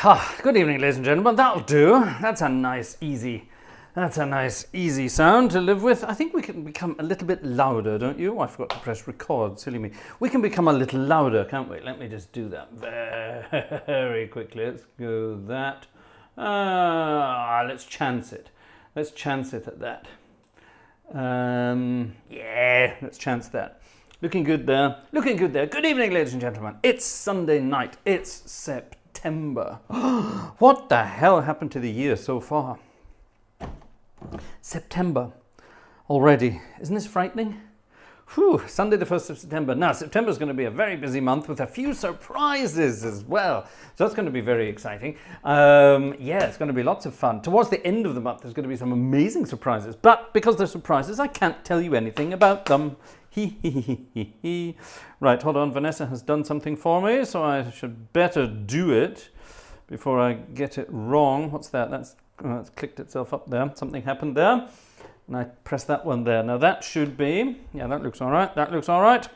Good evening, ladies and gentlemen. That'll do. That's a nice, easy sound to live with. I think we can become a little bit louder, don't you? Oh, I forgot to press record. Silly me. We can become a little louder, can't we? Let me just do that very quickly. Let's go that. Let's chance it. Let's chance it at that. Yeah, let's chance that. Looking good there. Looking good there. Good evening, ladies and gentlemen. It's Sunday night. It's September. What the hell happened to the year so far? September already. Isn't this frightening? Whew, Sunday the 1st of September. Now, September is going to be a very busy month with a few surprises as well. So that's going to be very exciting. Yeah, it's going to be lots of fun. Towards the end of the month, there's going to be some amazing surprises. But because they're surprises, I can't tell you anything about them. Right, hold on. Vanessa has done something for me, so I should better do it before I get it wrong. What's that? That's clicked itself up there. Something happened there. And I press that one there. Now that should be, yeah, that looks all right. That looks all right.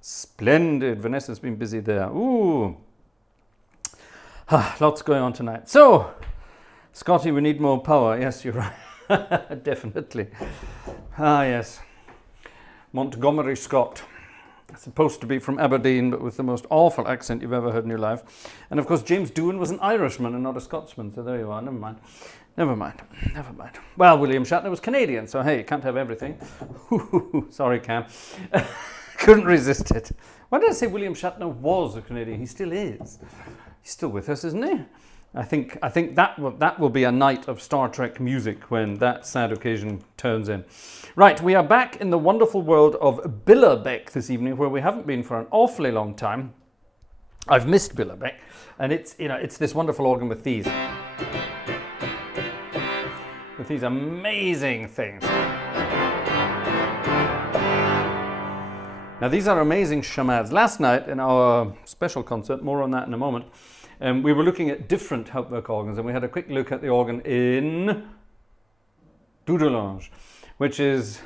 Splendid. Vanessa's been busy there. Ooh. Lots going on tonight. So, Scotty, we need more power. Yes, you're right. Definitely. Yes. Montgomery Scott. Supposed to be from Aberdeen, but with the most awful accent you've ever heard in your life. And of course, James Doohan was an Irishman and not a Scotsman. So there you are. Never mind. Never mind. Never mind. Well, William Shatner was Canadian, so hey, you can't have everything. Sorry, Cam. Couldn't resist it. Why did I say William Shatner was a Canadian? He still is. He's still with us, isn't he? I think that will be a night of Star Trek music when that sad occasion turns in. Right, we are back in the wonderful world of Billerbeck this evening, where we haven't been for an awfully long time. I've missed Billerbeck, and it's this wonderful organ with these amazing things. Now these are amazing shamades. Last night in our special concert, more on that in a moment, we were looking at different Hauptwerk organs, and we had a quick look at the organ in Dudelange, which is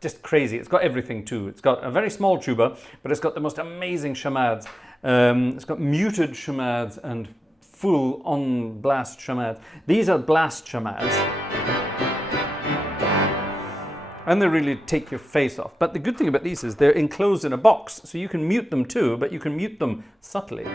just crazy. It's got everything too. It's got a very small tuba, but it's got the most amazing shamades. It's got muted shamades and full on blast shamades. These are blast shamades. And they really take your face off. But the good thing about these is they're enclosed in a box, so you can mute them too, but you can mute them subtly.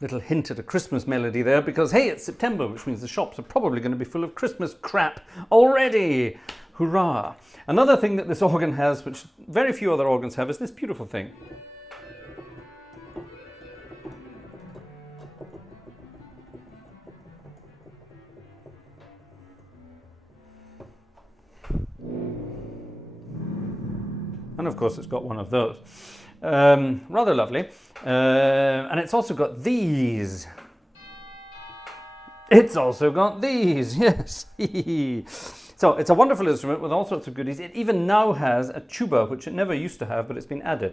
Little hint at a Christmas melody there, because hey, it's September, which means the shops are probably going to be full of Christmas crap already. Hurrah! Another thing that this organ has, which very few other organs have, is this beautiful thing. And of course it's got one of those. Rather lovely. And it's also got these. It's also got these, yes. So it's a wonderful instrument with all sorts of goodies. It even now has a tuba, which it never used to have, but it's been added.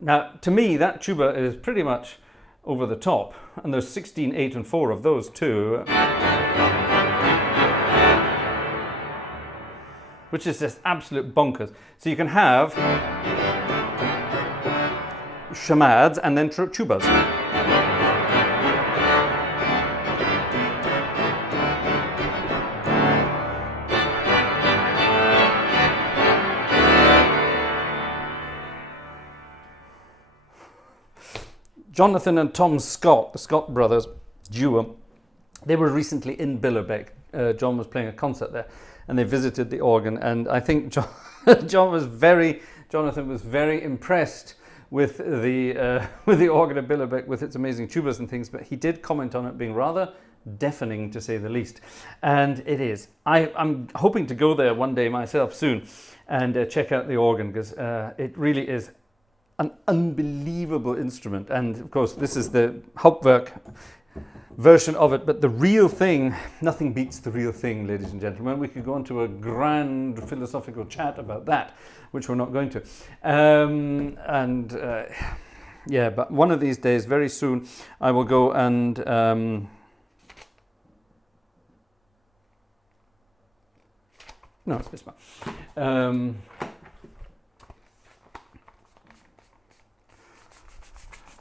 Now, to me, that tuba is pretty much over the top. And there's 16, 8, and 4 of those too. Which is just absolute bonkers. So you can have shamades and then tubas. Jonathan and Tom Scott, the Scott brothers duo, they were recently in Billerbeck. John was playing a concert there, and they visited the organ, and I think Jonathan was very impressed with the organ of Billerbeck, with its amazing tubas and things, but he did comment on it being rather deafening, to say the least. And it is. I'm hoping to go there one day myself soon and check out the organ, because it really is an unbelievable instrument. And of course, this is the Hauptwerk version of it, but the real thing, nothing beats the real thing, ladies and gentlemen. We could go into a grand philosophical chat about that, which we're not going to. Yeah, but one of these days, very soon, I will go and no, it's this one.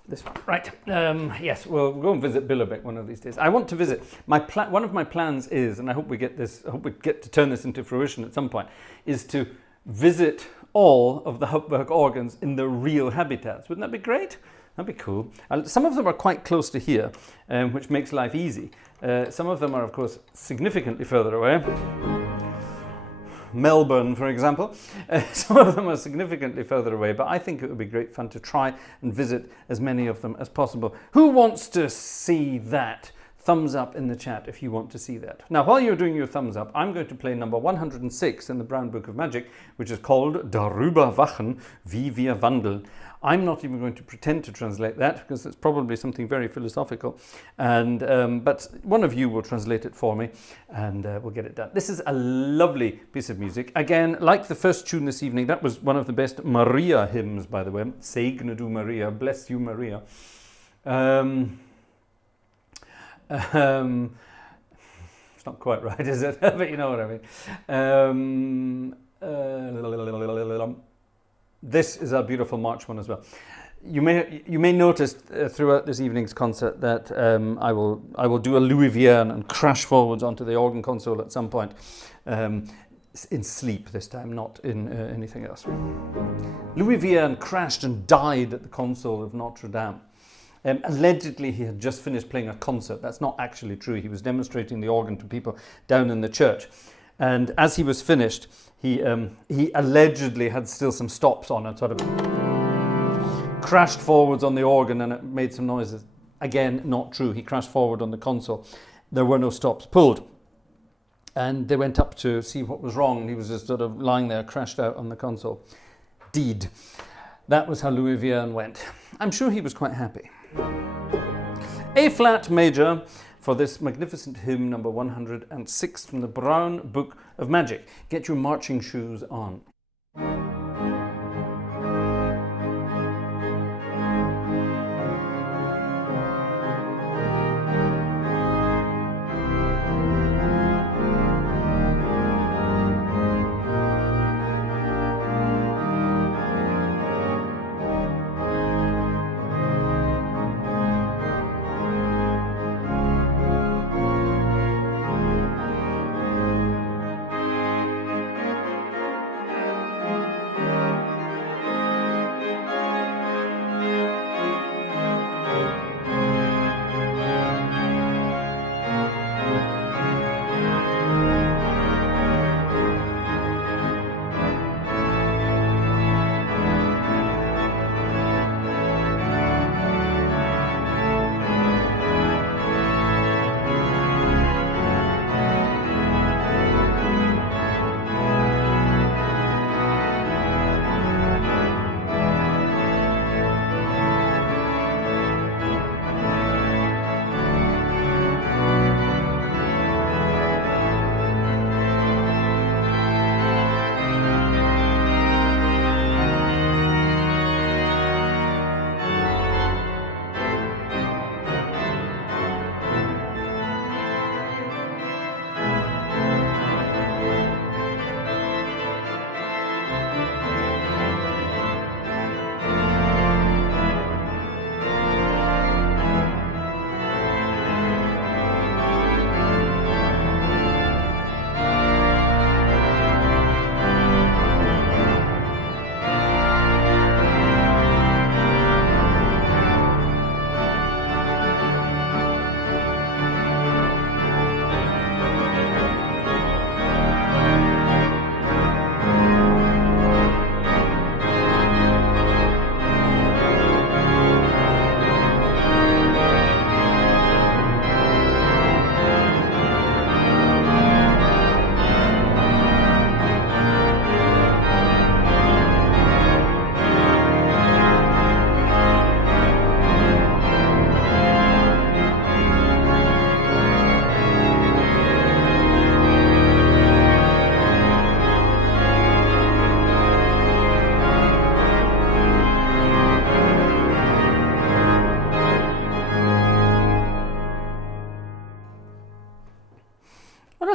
This one, right? Yes, we'll go and visit Billerbeck one of these days. I want to visit. One of my plans is, and I hope we get this. I hope we get to turn this into fruition at some point, is to visit all of the Hauptwerk organs in their real habitats. Wouldn't that be great? That'd be cool. Some of them are quite close to here, which makes life easy. Some of them are, of course, significantly further away. Melbourne, for example. Some of them are significantly further away, but I think it would be great fun to try and visit as many of them as possible. Who wants to see that? Thumbs up in the chat if you want to see that. Now, while you're doing your thumbs up, I'm going to play number 106 in the Brown Book of Magic, which is called Darüber wachen, wie wir wandeln. I'm not even going to pretend to translate that because it's probably something very philosophical, and but one of you will translate it for me, and we'll get it done. This is a lovely piece of music. Again, like the first tune this evening, that was one of the best Maria hymns, by the way. Segne du Maria, bless you Maria. It's not quite right, is it? But you know what I mean. This is a beautiful march one as well. You may notice throughout this evening's concert that I will do a Louis Vierne and crash forwards onto the organ console at some point, in sleep this time, not in anything else. Louis Vierne crashed and died at the console of Notre Dame. Allegedly, he had just finished playing a concert. That's not actually true. He was demonstrating the organ to people down in the church. And as he was finished, he allegedly had still some stops on and sort of crashed forwards on the organ, and it made some noises. Again, not true. He crashed forward on the console. There were no stops pulled. And they went up to see what was wrong. He was just sort of lying there, crashed out on the console. Deed. That was how Louis Vierne went. I'm sure he was quite happy. A flat major for this magnificent hymn number 106 from the Brown Book of Magic. Get your marching shoes on.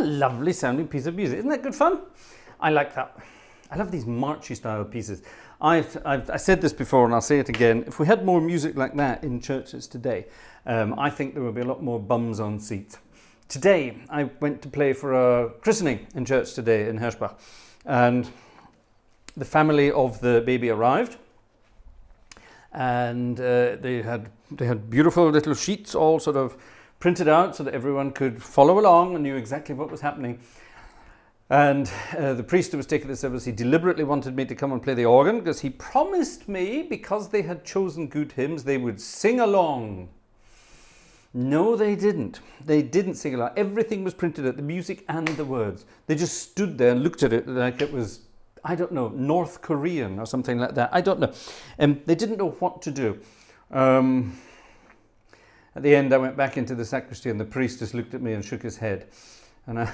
lovely sounding piece of music. Isn't that good fun? I like that. I love these marchy style pieces. I said this before and I'll say it again. If we had more music like that in churches today, I think there would be a lot more bums on seats. Today, I went to play for a christening in church today in Herschbach, and the family of the baby arrived, and they had beautiful little sheets all sort of printed out so that everyone could follow along and knew exactly what was happening. And the priest who was taking the service, he deliberately wanted me to come and play the organ because he promised me, because they had chosen good hymns, they would sing along. No, they didn't. They didn't sing along. Everything was printed out, the music and the words. They just stood there and looked at it like it was, I don't know, North Korean or something like that. I don't know. They didn't know what to do. At the end, I went back into the sacristy and the priest just looked at me and shook his head. And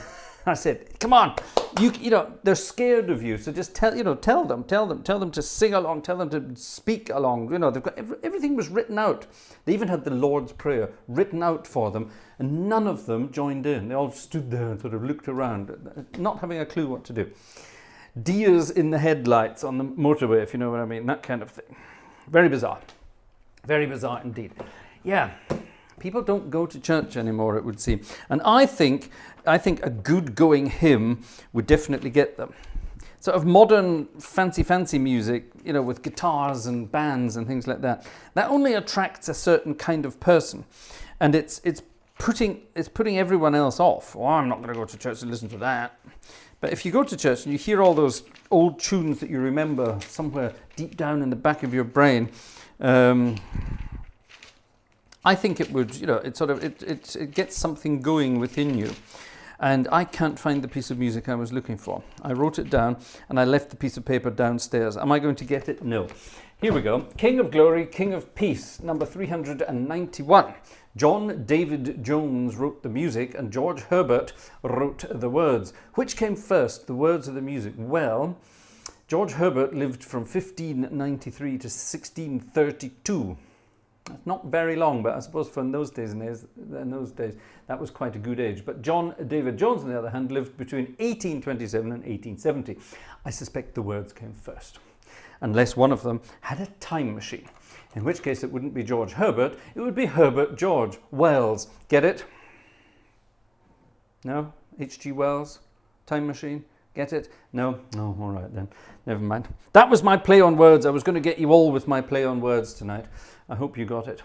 I said, come on, you know, they're scared of you. So just tell them to sing along, tell them to speak along. You know, they've got everything was written out. They even had the Lord's Prayer written out for them, and none of them joined in. They all stood there and sort of looked around, not having a clue what to do. Deers in the headlights on the motorway, if you know what I mean, that kind of thing. Very bizarre indeed. Yeah. People don't go to church anymore, it would seem. And I think a good going hymn would definitely get them. Sort of modern fancy music, you know, with guitars and bands and things like that. That only attracts a certain kind of person. And it's putting everyone else off. Oh, I'm not going to go to church and listen to that. But if you go to church and you hear all those old tunes that you remember somewhere deep down in the back of your brain, I think it would, you know, it gets something going within you. And I can't find the piece of music I was looking for. I wrote it down and I left the piece of paper downstairs. Am I going to get it? No. Here we go. King of Glory, King of Peace, number 391. John David Jones wrote the music and George Herbert wrote the words. Which came first, the words or the music? Well, George Herbert lived from 1593 to 1632. That's not very long, but I suppose for in those days, that was quite a good age. But John David Jones, on the other hand, lived between 1827 and 1870. I suspect the words came first, unless one of them had a time machine, in which case it wouldn't be George Herbert, it would be Herbert George Wells. Get it? No? H.G. Wells? Time machine? Get it? No? No, all right then. Never mind. That was my play on words. I was going to get you all with my play on words tonight. I hope you got it.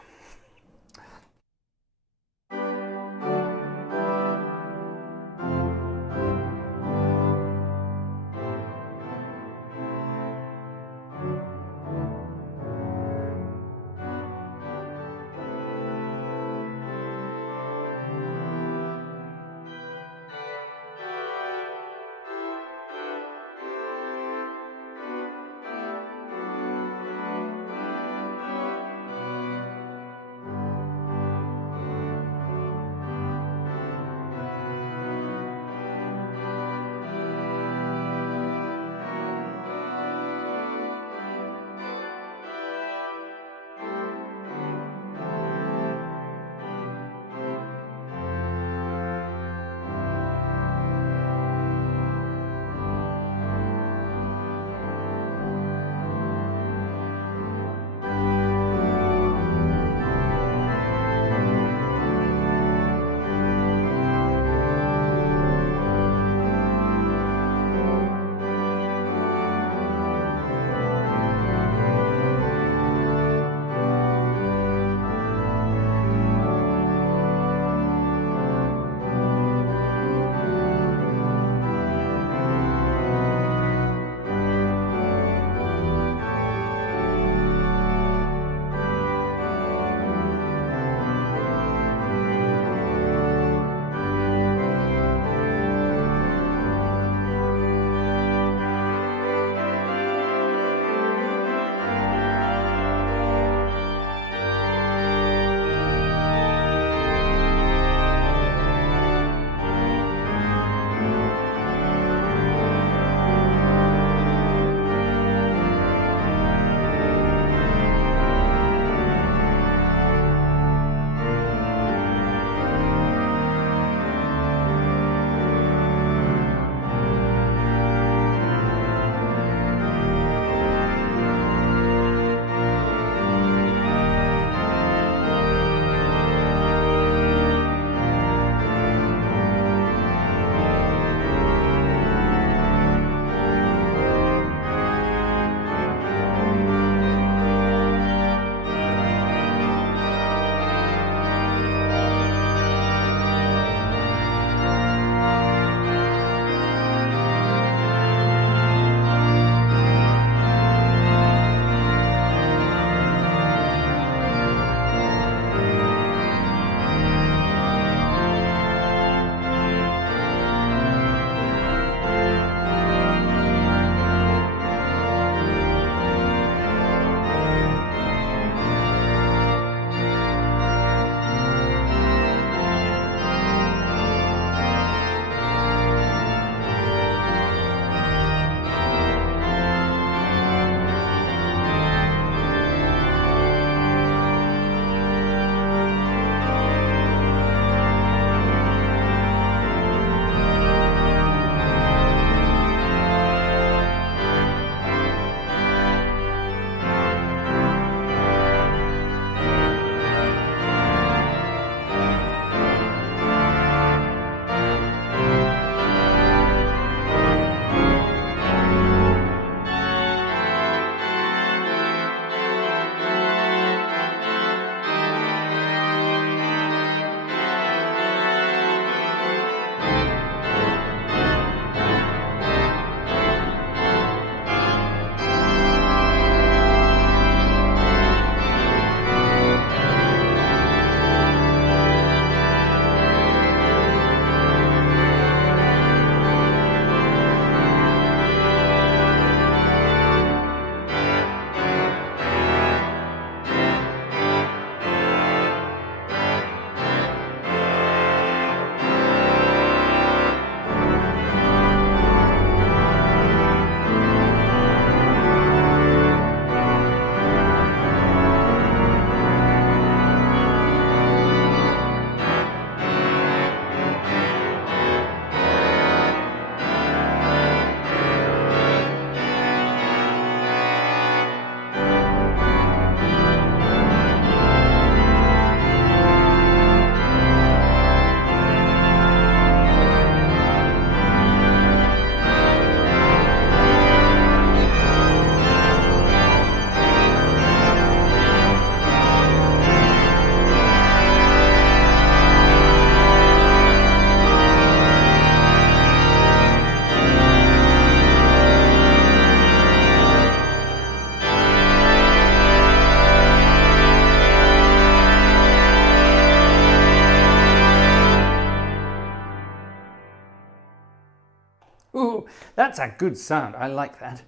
That's a good sound. I like that.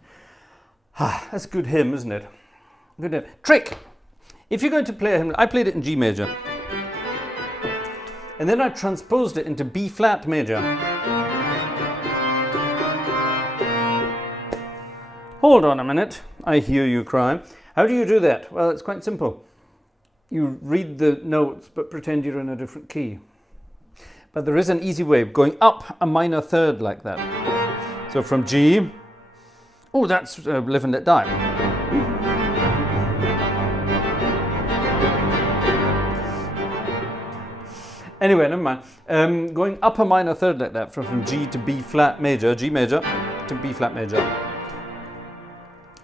That's a good hymn, isn't it? Good hymn. Trick. If you're going to play a hymn, I played it in G major. And then I transposed it into B flat major. Hold on a minute. I hear you cry. How do you do that? Well, it's quite simple. You read the notes but pretend you're in a different key. But there is an easy way of going up a minor third like that. So from G, oh, that's Live and Let Die. Anyway, never mind. Going up a minor third like that, from G to B flat major, G major to B flat major.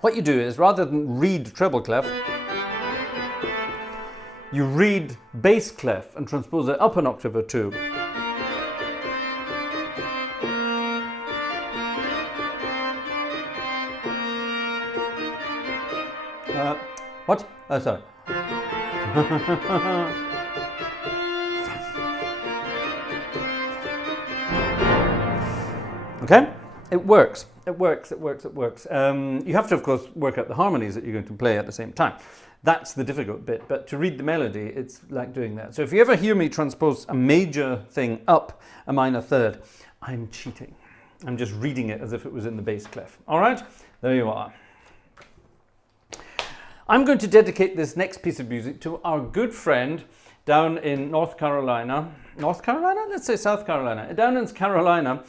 What you do is, rather than read treble clef, you read bass clef and transpose it up an octave or two. What? Oh, sorry. Okay? It works. It works. It works. It works. You have to, of course, work out the harmonies that you're going to play at the same time. That's the difficult bit. But to read the melody, it's like doing that. So if you ever hear me transpose a major thing up a minor third, I'm cheating. I'm just reading it as if it was in the bass clef. All right? There you are. I'm going to dedicate this next piece of music to our good friend down in North Carolina. North Carolina? Let's say South Carolina. Down in Carolina.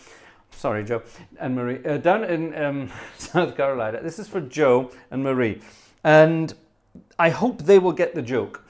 Sorry, Joe and Marie. Down in South Carolina. This is for Joe and Marie. And I hope they will get the joke.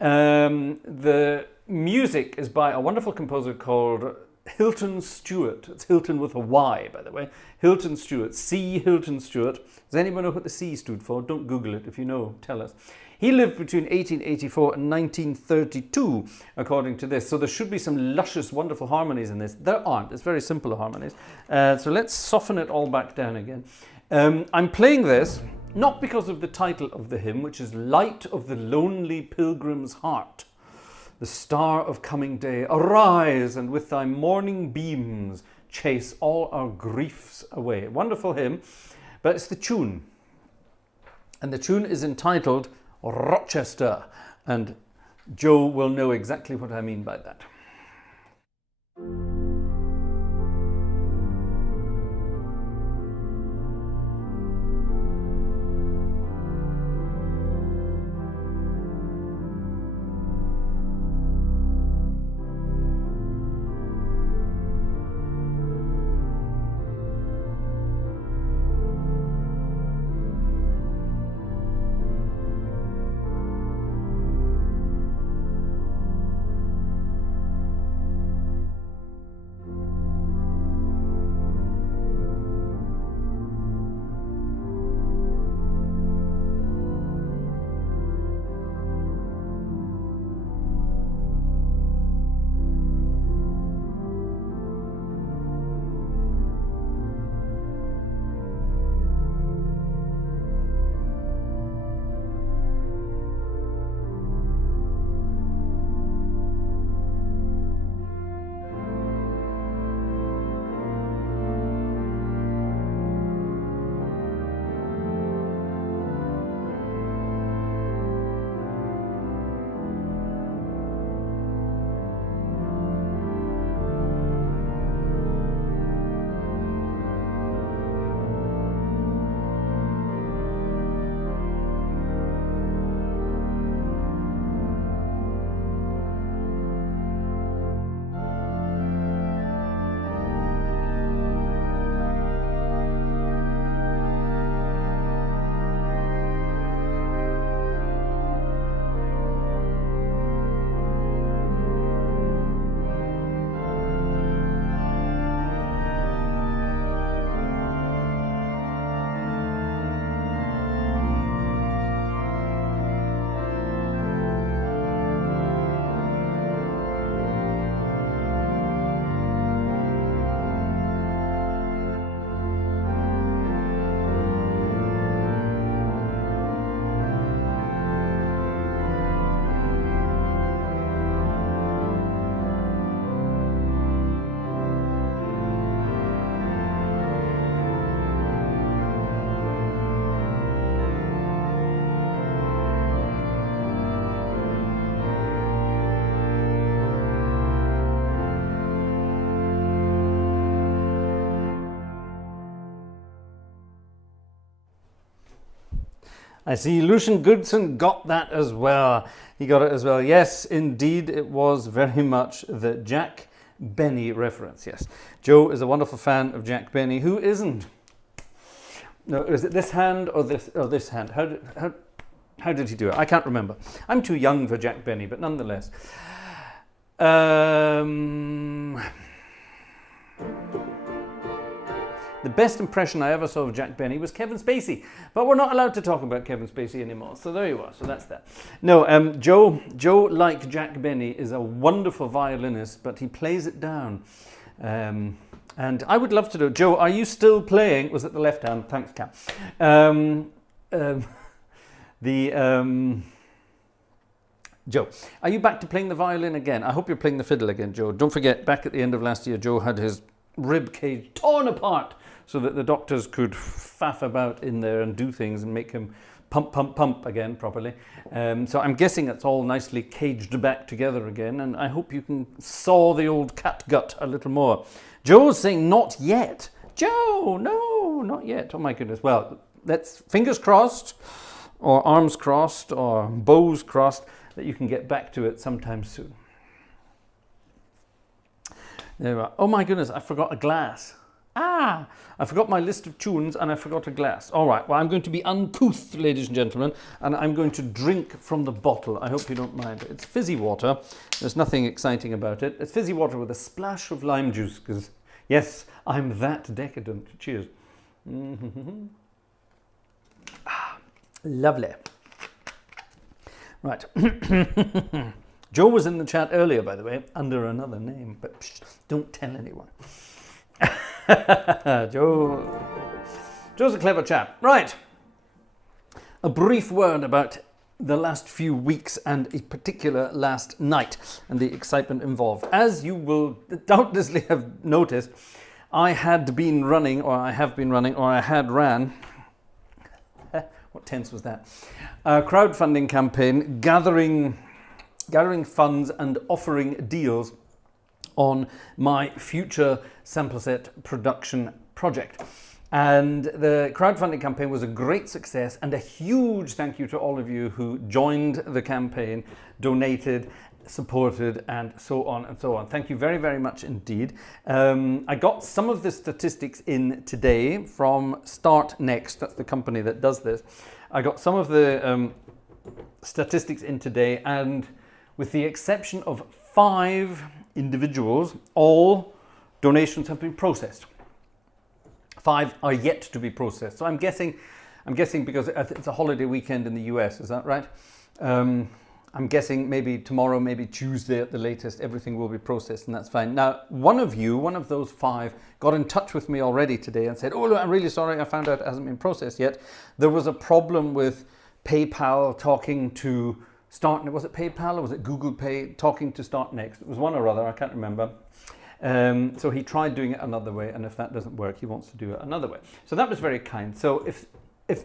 The music is by a wonderful composer called Hilton Stewart. It's Hilton with a Y, by the way. Hilton Stewart. C. Hilton Stewart. Does anyone know what the C stood for? Don't Google it. If you know, tell us. He lived between 1884 and 1932, according to this. So there should be some luscious, wonderful harmonies in this. There aren't. It's very simple harmonies. So let's soften it all back down again. I'm playing this not because of the title of the hymn, which is Light of the Lonely Pilgrim's Heart. The star of coming day, arise, and with thy morning beams chase all our griefs away. Wonderful hymn, but it's the tune. And the tune is entitled Rochester, and Joe will know exactly what I mean by that. I see Lucian Goodson got that as well. He got it as well. Yes, indeed, it was very much the Jack Benny reference. Yes, Joe is a wonderful fan of Jack Benny. Who isn't? No, is it this hand or this hand? How did he do it? I can't remember. I'm too young for Jack Benny, but nonetheless. The best impression I ever saw of Jack Benny was Kevin Spacey, but we're not allowed to talk about Kevin Spacey anymore. So there you are. So that's that. No, Joe, like Jack Benny, is a wonderful violinist, but he plays it down. And I would love to know, Joe, are you still playing? Was it the left hand? Thanks, Cam. Joe, are you back to playing the violin again? I hope you're playing the fiddle again, Joe. Don't forget, back at the end of last year, Joe had his rib cage torn apart so that the doctors could faff about in there and do things and make him pump again properly. So I'm guessing it's all nicely caged back together again, and I hope you can saw the old cat gut a little more. Joe's saying not yet. Joe, no, not yet. Oh my goodness. Well, let's fingers crossed, or arms crossed, or bows crossed, that you can get back to it sometime soon. There we are. Oh my goodness, I forgot a glass. I forgot my list of tunes and I forgot a glass. All right, well, I'm going to be uncouth, ladies and gentlemen, and I'm going to drink from the bottle. I hope you don't mind. It's fizzy water. There's nothing exciting about it. It's fizzy water with a splash of lime juice, because, yes, I'm that decadent. Cheers. Lovely. Right. Joe was in the chat earlier, by the way, under another name, but don't tell anyone. Joe's a clever chap. Right. A brief word about the last few weeks and in particular last night and the excitement involved. As you will doubtlessly have noticed, I had ran, what tense was that? A crowdfunding campaign gathering funds and offering deals on my future sample set production project. And the crowdfunding campaign was a great success, and a huge thank you to all of you who joined the campaign, donated, supported, and so on and so on. Thank you very, very much indeed. I got some of the statistics in today from Start Next. That's the company that does this. I got some of the statistics in today, and with the exception of 5 individuals, all donations have been processed. 5 are yet to be processed. So I'm guessing because it's a holiday weekend in the US, is that right? I'm guessing maybe tomorrow, maybe Tuesday at the latest, everything will be processed, and that's fine. Now, one of those 5 got in touch with me already today and said, oh, look, I'm really sorry, I found out it hasn't been processed yet. There was a problem with PayPal talking to was it PayPal or was it Google Pay talking to Start Next? It was one or other, I can't remember. So he tried doing it another way, and if that doesn't work, he wants to do it another way. So that was very kind. So if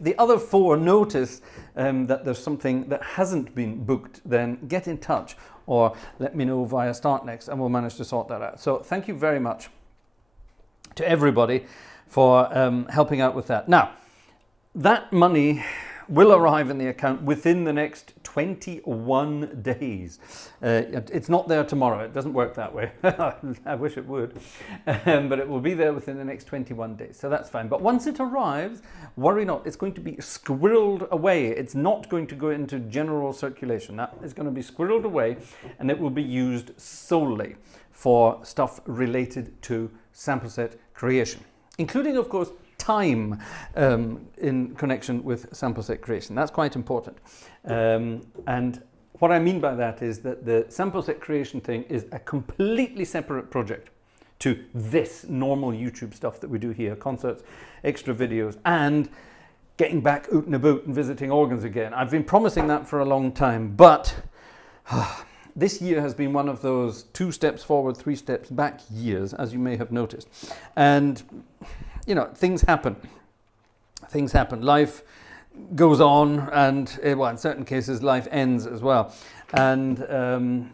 the other 4 notice that there's something that hasn't been booked, then get in touch or let me know via Start Next, and we'll manage to sort that out. So thank you very much to everybody for helping out with that. Now, that money will arrive in the account within the next 21 days. It's not there tomorrow. It doesn't work that way. I wish it would. But it will be there within the next 21 days. So that's fine. But once it arrives, worry not. It's going to be squirreled away. It's not going to go into general circulation. That is going to be squirreled away, and it will be used solely for stuff related to sample set creation, including, of course, time in connection with sample set creation. That's quite important. And what I mean by that is that the sample set creation thing is a completely separate project to this normal YouTube stuff that we do here, concerts, extra videos, and getting back out and about and visiting organs again. I've been promising that for a long time, but this year has been one of those 2 steps forward, 3 steps back years, as you may have noticed. And you know, things happen. Things happen. Life goes on, and well, in certain cases, life ends as well. And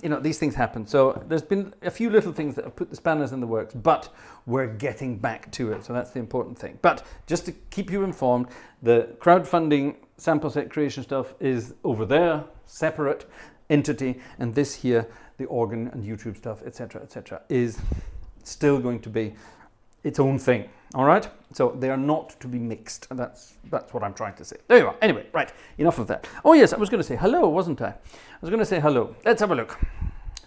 you know, these things happen. So there's been a few little things that have put the spanners in the works, but we're getting back to it. So that's the important thing. But just to keep you informed, the crowdfunding sample set creation stuff is over there, separate entity, and this here, the organ and YouTube stuff, etc., is still going to be its own thing. All right, so they are not to be mixed, and that's what I'm trying to say. There you are. Anyway, right, enough of that. Oh yes, I was going to say hello, wasn't I? I was going to say hello. Let's have a look.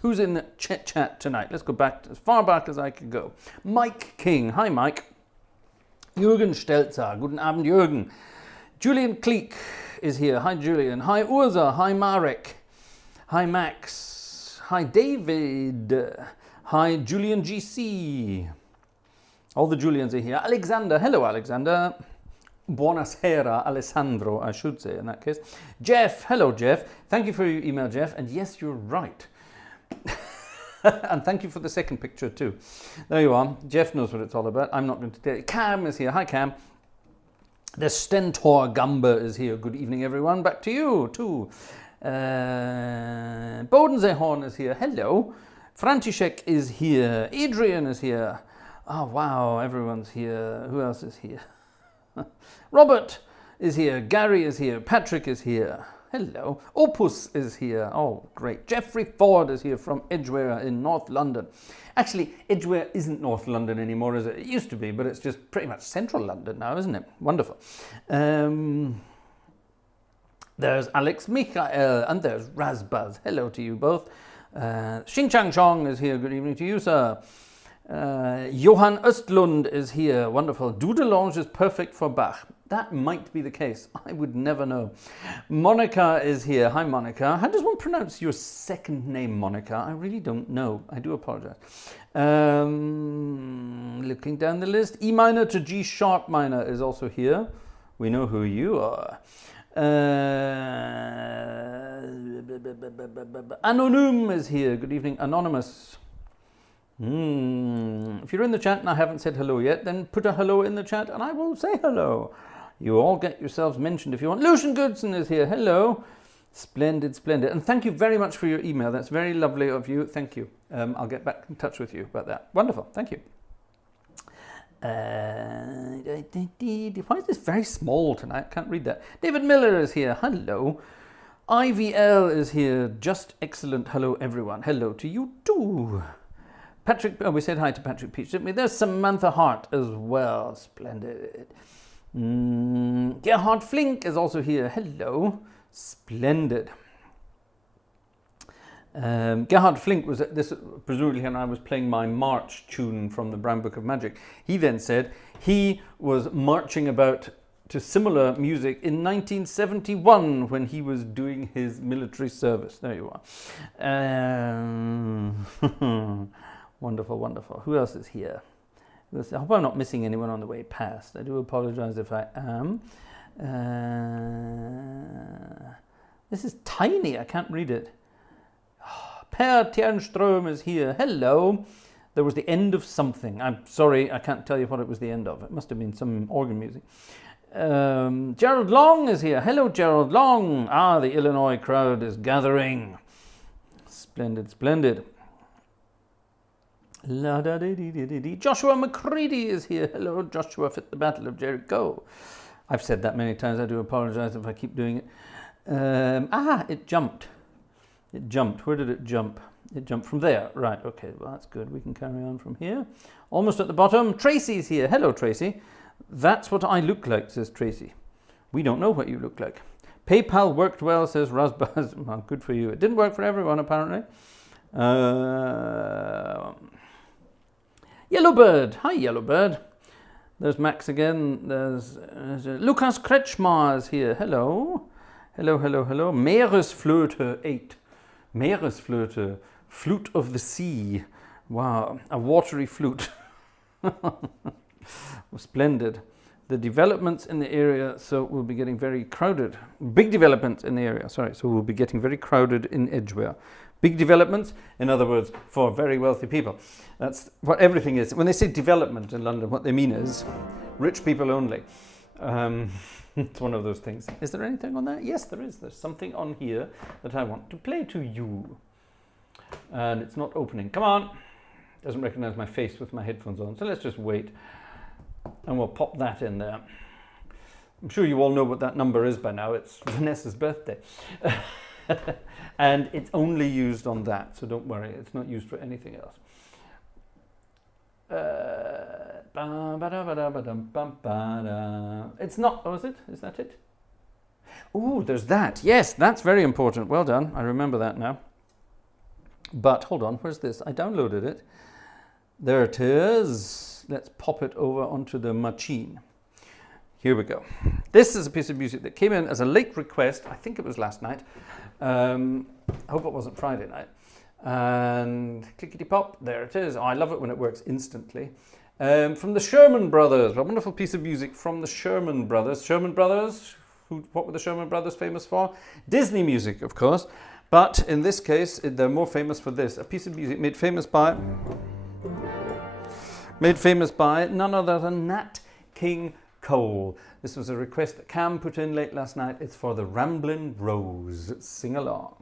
Who's in the chat tonight? Let's go back as far back as I could go. Mike King. Hi, Mike. Jürgen Stelzer. Guten Abend, Jürgen. Julian Kleek is here. Hi, Julian. Hi, Urza. Hi, Marek. Hi, Max. Hi, David. Hi, Julian GC. All the Julians are here. Alexander. Hello, Alexander. Buonasera, Alessandro, I should say in that case. Jeff. Hello, Jeff. Thank you for your email, Jeff. And yes, you're right. And thank you for the second picture too. There you are. Jeff knows what it's all about. I'm not going to tell you. Cam is here. Hi, Cam. The Stentor Gamba is here. Good evening, everyone. Back to you too. Bodensehorn is here. Hello. František is here. Adrian is here. Oh, wow. Everyone's here. Who else is here? Robert is here. Gary is here. Patrick is here. Hello. Opus is here. Oh, great. Jeffrey Ford is here from Edgware in North London. Actually, Edgware isn't North London anymore, is it? It used to be, but it's just pretty much central London now, isn't it? Wonderful. There's Alex Michael and there's Razbaz. Hello to you both. Xing Chang Chong is here. Good evening to you, sir. Johann Östlund is here. Wonderful. Dudelange is perfect for Bach. That might be the case. I would never know. Monica is here. Hi, Monica. How does one pronounce your second name, Monica? I really don't know. I do apologize. Looking down the list. E minor to G sharp minor is also here. We know who you are. Anonym is here. Good evening, Anonymous. If you're in the chat and I haven't said hello yet, then put a hello in the chat and I will say hello. You all get yourselves mentioned if you want. Lucian Goodson is here. Hello. Splendid, splendid. And thank you very much for your email. That's very lovely of you. Thank you. I'll get back in touch with you about that. Wonderful. Thank you. Why is this very small tonight? Can't read that. David Miller is here. Hello. IVL is here. Just excellent. Hello, everyone. Hello to you too. Patrick, oh, we said hi to Patrick Peach, didn't we? There's Samantha Hart as well. Splendid. Gerhard Flink is also here. Hello. Splendid. Gerhard Flink was at this, presumably when I was playing my march tune from the Brown Book of Magic. He then said he was marching about to similar music in 1971 when he was doing his military service. There you are. Wonderful, wonderful. Who else is here? I hope I'm not missing anyone on the way past. I do apologize if I am. This is tiny. I can't read it. Per Tjernström is here. Hello. There was the end of something. I'm sorry, I can't tell you what it was the end of. It must have been some organ music. Gerald Long is here. Hello, Gerald Long. Ah, the Illinois crowd is gathering. Splendid, splendid. Joshua McCready is here. Hello, Joshua, at the Battle of Jericho. I've said that many times. I do apologize if I keep doing it. It jumped. It jumped. Where did it jump? It jumped from there. Right, okay, well, that's good. We can carry on from here. Almost at the bottom. Tracy's here. Hello, Tracy. That's what I look like, says Tracy. We don't know what you look like. PayPal worked well, says Razbaz. Well, good for you. It didn't work for everyone, apparently. Yellowbird. Hi, Yellowbird. There's Max again. There's Lukas Kretschmar is here. Hello. Hello, hello, hello. Meeresflöte 8. Meeresflöte. Flute of the sea. Wow. A watery flute. Splendid. The developments in the area, so we'll be getting very crowded. Big developments in the area, sorry. So we'll be getting very crowded in Edgware. Big developments, in other words, for very wealthy people. That's what everything is. When they say development in London, what they mean is rich people only. It's one of those things. Is there anything on that? Yes, there is. There's something on here that I want to play to you. And it's not opening. Come on. Doesn't recognize my face with my headphones on. So let's just wait. And we'll pop that in there. I'm sure you all know what that number is by now. It's Vanessa's birthday. And it's only used on that, so don't worry, it's not used for anything else. It's not, oh, is it? Is that it? Oh, there's that. Yes, that's very important. Well done. I remember that now. But hold on, where's this? I downloaded it. There it is. Let's pop it over onto the machine. Here we go. This is a piece of music that came in as a late request. I think it was last night. I hope it wasn't Friday night. And clickety pop, there it is. Oh, I love it when it works instantly. From the Sherman Brothers, a wonderful piece of music from the Sherman Brothers. Sherman Brothers, what were the Sherman Brothers famous for? Disney music, of course. But in this case, they're more famous for this. A piece of music made famous by none other than Nat King Cole. This was a request that Cam put in late last night. It's for the Ramblin' Rose. Sing along.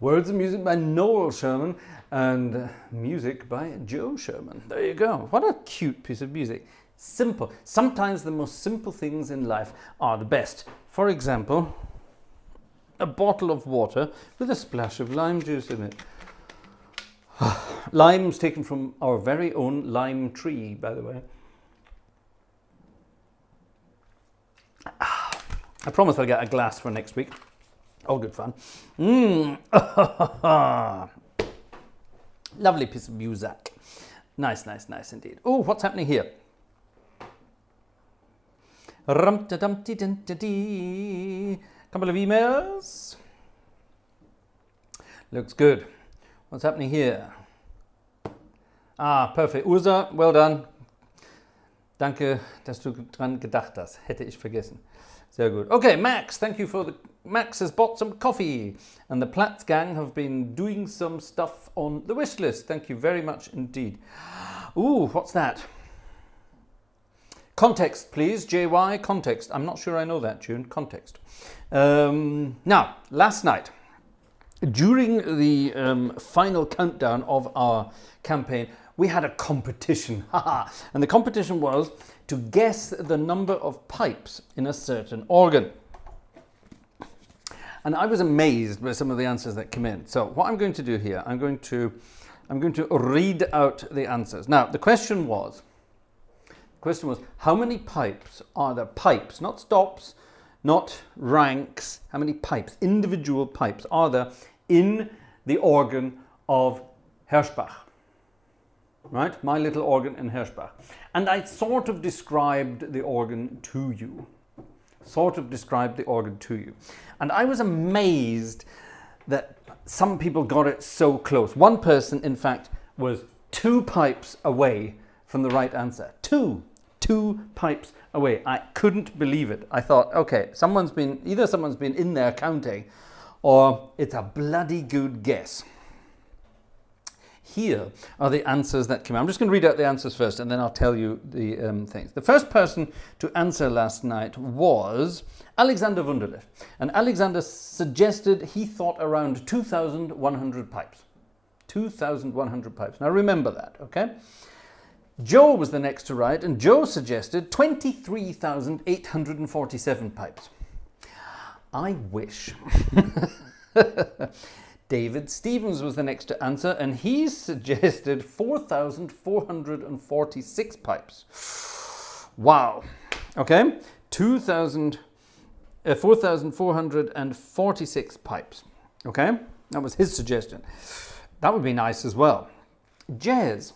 Words and music by Noel Sherman and music by Joe Sherman. There you go. What a cute piece of music. Simple. Sometimes the most simple things in life are the best. For example, a bottle of water with a splash of lime juice in it. Lime's taken from our very own lime tree, by the way. I promise I'll get a glass for next week. All good fun. Lovely piece of music. Nice, nice, nice indeed. Oh, what's happening here? Rum-ta-dum-ti-dum-ta-dee. Couple of emails. Looks good. What's happening here? Ah, perfect. Ursa, well done. Danke, dass du dran gedacht hast. Hätte ich vergessen. Sehr gut. Okay, Max, thank you for the... Max has bought some coffee. And the Platts gang have been doing some stuff on the wish list. Thank you very much indeed. Ooh, what's that? Context, please. JY, context. I'm not sure I know that tune. Context. Now, last night, during the final countdown of our campaign, we had a competition. And the competition was to guess the number of pipes in a certain organ. And I was amazed by some of the answers that came in. So what I'm going to do here, I'm going to read out the answers. Now, the question was, how many pipes are there? Pipes, not stops, not ranks. How many pipes, individual pipes, are there in the organ of Hirschbach? Right? My little organ in Hirschbach. And I sort of described the organ to you. And I was amazed that some people got it so close. One person, in fact, was 2 pipes away from the right answer. Two pipes away. I couldn't believe it. I thought, okay, either someone's been in there counting, or it's a bloody good guess. Here are the answers that came out. I'm just going to read out the answers first, and then I'll tell you the things. The first person to answer last night was Alexander Wunderlich. And Alexander suggested he thought around 2,100 pipes. 2,100 pipes. Now remember that, okay? Joe was the next to write, and Joe suggested 23,847 pipes. I wish. David Stevens was the next to answer, and he suggested 4,446 pipes. Wow. Okay, 4,446 pipes. Okay, that was his suggestion. That would be nice as well. Jez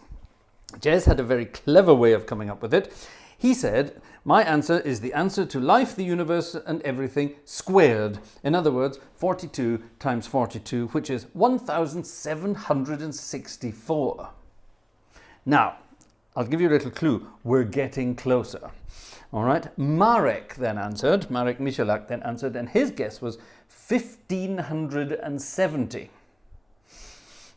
had a very clever way of coming up with it. He said, my answer is the answer to life, the universe, and everything squared. In other words, 42 times 42, which is 1,764. Now, I'll give you a little clue. We're getting closer. All right. Marek Michalak then answered, and his guess was 1,570.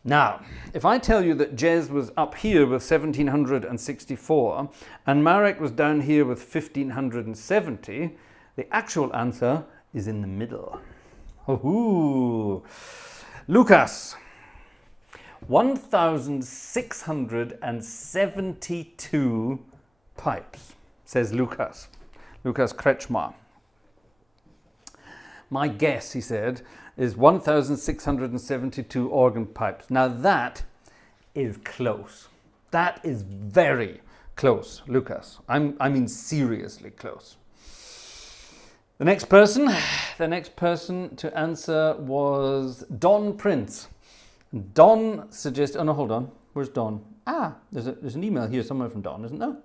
Now, if I tell you that Jez was up here with 1,764 and Marek was down here with 1,570, the actual answer is in the middle. Ooh. Lucas, 1,672 pipes, says Lucas Kretschmar. My guess, he said, is 1,672 organ pipes. Now that is close. That is very close, Lucas. I mean seriously close. The next person to answer was Don Prince. Don suggested, oh no, hold on, where's Don? There's an email here somewhere from Don, isn't there?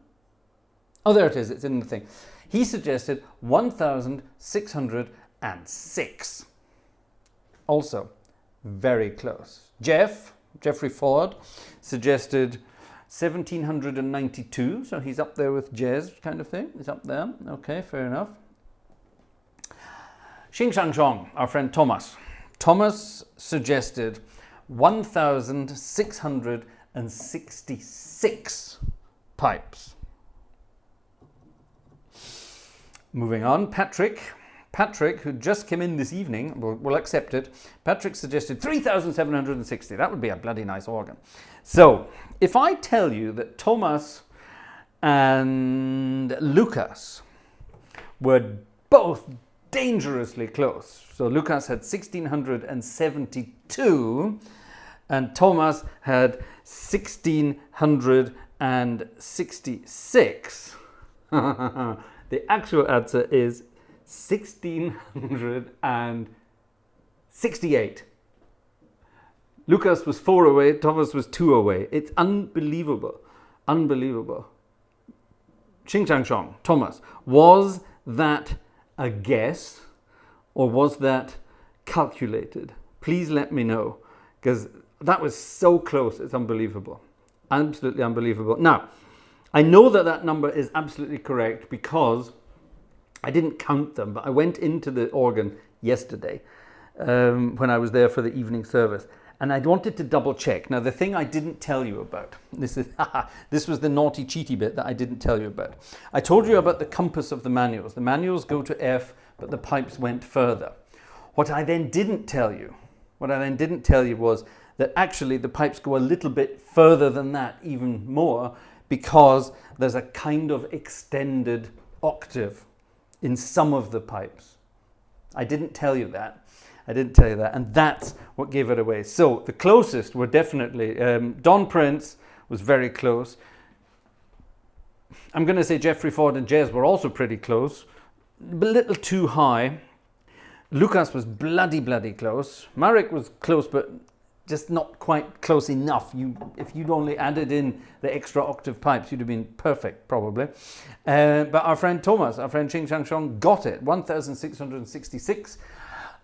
Oh, there it is, it's in the thing. He suggested 1,606. Also, very close. Jeffrey Ford suggested 1,792, so he's up there with Jez kind of thing. He's up there. Okay, fair enough. Xing Shang Zhong, our friend Thomas. Thomas suggested 1,666 pipes. Moving on, Patrick, who just came in this evening, we'll accept it. Patrick suggested 3,760. That would be a bloody nice organ. So, if I tell you that Thomas and Lucas were both dangerously close. So Lucas had 1,672 and Thomas had 1,666. The actual answer is 1,668. Lucas was 4 away, Thomas was 2 away. It's unbelievable. Unbelievable. Xing Chang Chong, Thomas, was that a guess or was that calculated? Please let me know, because that was so close. It's unbelievable. Absolutely unbelievable. Now, I know that that number is absolutely correct because I didn't count them, but I went into the organ yesterday when I was there for the evening service, and I wanted to double check. Now, the thing I didn't tell you about, this was the naughty cheaty bit that I didn't tell you about. I told you about the compass of the manuals. The manuals go to F, but the pipes went further. What I then didn't tell you What I then didn't tell you was that actually the pipes go a little bit further than that, even more, because there's a kind of extended octave in some of the pipes. I didn't tell you that. And that's what gave it away. So the closest were definitely Don Prince was very close. I'm going to say Jeffrey Ford and Jez were also pretty close, a little too high. Lucas was bloody close. Marek was close, but just not quite close enough. If you'd only added in the extra octave pipes, you'd have been perfect, probably. But our friend Thomas, our friend Xing Shang Shong, got it, 1,666,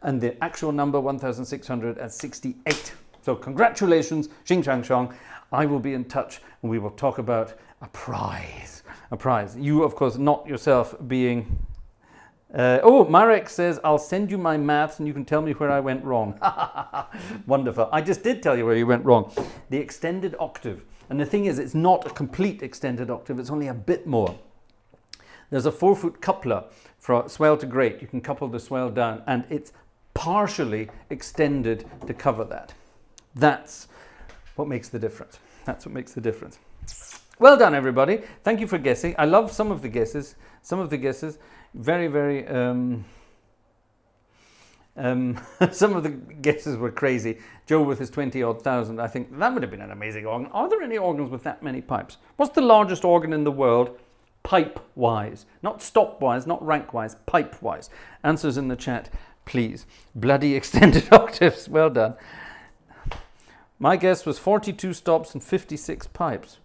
and the actual number 1,668. So congratulations, Xing Shang Shong. I will be in touch, and we will talk about a prize. A prize. You, of course, not yourself being... Marek says, I'll send you my maths and you can tell me where I went wrong. Wonderful. I just did tell you where you went wrong. The extended octave. And the thing is, it's not a complete extended octave. It's only a bit more. There's a 4-foot coupler for swell to great. You can couple the swell down and it's partially extended to cover that. That's what makes the difference. That's what makes the difference. Well done, everybody. Thank you for guessing. I love some of the guesses. Very, very, some of the guesses were crazy. Joe with his 20-odd thousand, I think that would have been an amazing organ. Are there any organs with that many pipes? What's the largest organ in the world, pipe-wise? Not stop-wise, not rank-wise, pipe-wise. Answers in the chat, please. Bloody extended octaves, well done. My guess was 42 stops and 56 pipes.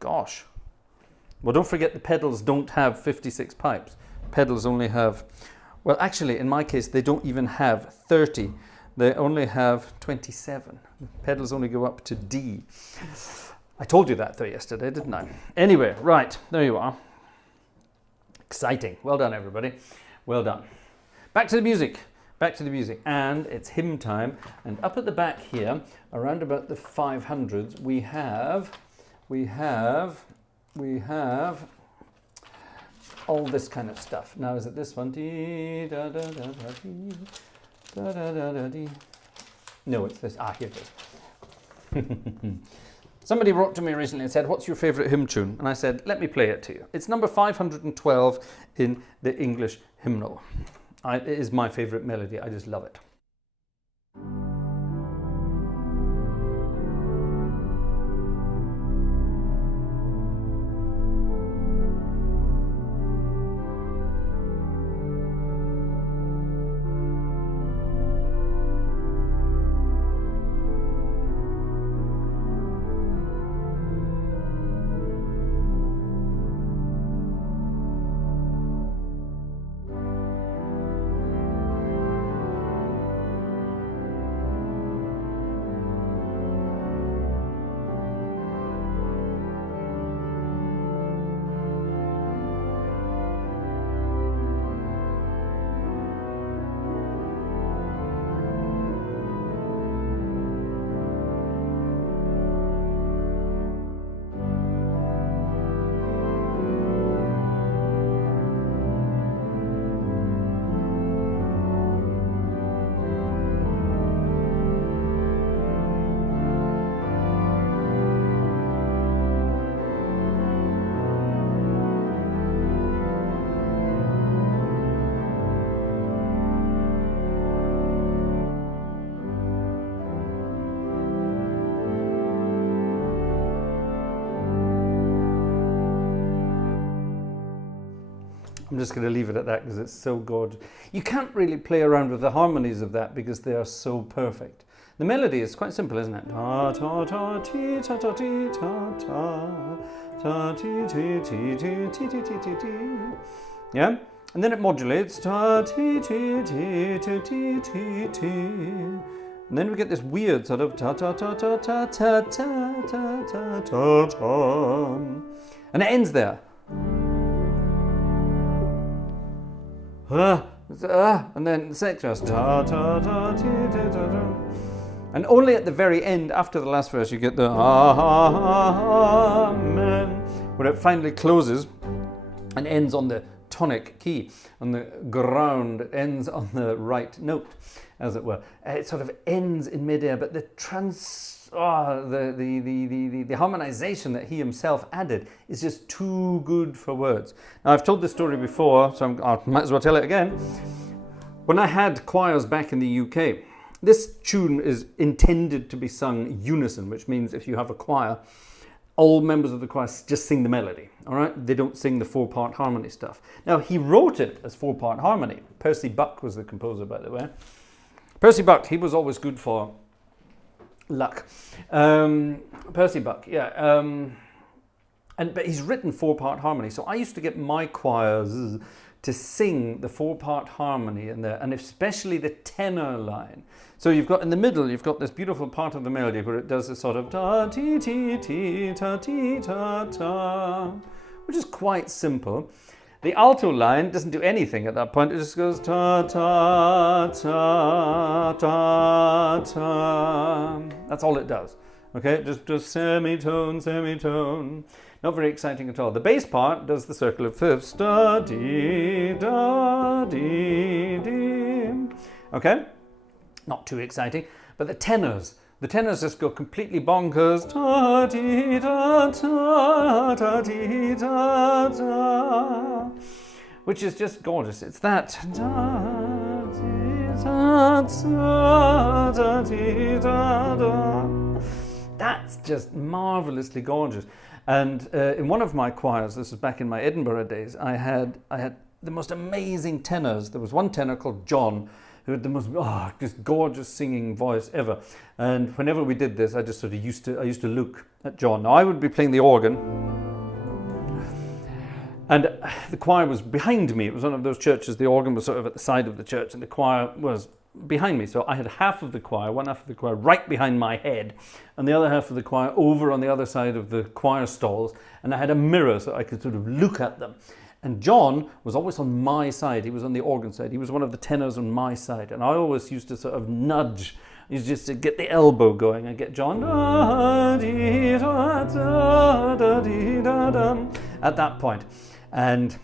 Gosh. Well, don't forget the pedals don't have 56 pipes. Pedals only have, well, actually, in my case, they don't even have 30. They only have 27. The pedals only go up to D. I told you that, though, yesterday, didn't I? Anyway, right, there you are. Exciting. Well done, everybody. Well done. Back to the music. Back to the music. And it's hymn time. And up at the back here, around about the 500s, we have all this kind of stuff. Now, is it this one? No, it's this. Here it is. Somebody wrote to me recently and said, what's your favourite hymn tune? And I said, let me play it to you. It's number 512 in the English hymnal. It is my favourite melody. I just love it. I'm just going to leave it at that because it's so gorgeous. You can't really play around with the harmonies of that because they are so perfect. The melody is quite simple, isn't it? Ta ta ta ti ta ta ti ta ta ta ti ti ti ti ti ti ti ti ti. Yeah, and then it modulates ta ti ti ti ti ti ti ti, and then we get this weird sort of ta ta ta ta ta ta ta ta ta ta ta, and it ends there. And then the next verse, and only at the very end, after the last verse, you get the Amen, where it finally closes and ends on the tonic key on the ground. It ends on the right note, as it were. It sort of ends in midair, but the harmonization that he himself added is just too good for words. Now, I've told this story before, so I might as well tell it again. When I had choirs back in the UK, this tune is intended to be sung unison, which means if you have a choir, all members of the choir just sing the melody, all right? They don't sing the 4-part harmony stuff. Now, he wrote it as 4-part harmony. Percy Buck was the composer, by the way. Percy Buck, he was always good for luck. Percy Buck, yeah. But he's written 4-part harmony. So I used to get my choirs to sing the 4-part harmony in there, and especially the tenor line. So you've got in the middle, you've got this beautiful part of the melody where it does a sort of ta ti ti ti ta ti ta ta, which is quite simple. The alto line doesn't do anything at that point. It just goes ta ta ta ta ta. That's all it does. Okay, just semitone, semitone. Not very exciting at all. The bass part does the circle of fifths. Da dee da dee dee. Okay, not too exciting. But the tenors just go completely bonkers. Da dee da da da dee da da, which is just gorgeous. It's that da dee da da da dee da da. That's just marvelously gorgeous. And in one of my choirs, this was back in my Edinburgh days, I had the most amazing tenors. There was one tenor called John, who had the most just gorgeous singing voice ever. And whenever we did this, I just sort of used to look at John. Now I would be playing the organ, and the choir was behind me. It was one of those churches. The organ was sort of at the side of the church, and the choir was behind me. So I had half of the choir, one half of the choir right behind my head, and the other half of the choir over on the other side of the choir stalls, and I had a mirror so I could sort of look at them. And John was always on my side. He was on the organ side. He was one of the tenors on my side, and I always used to sort of nudge, used just to get the elbow going and get John at that point. And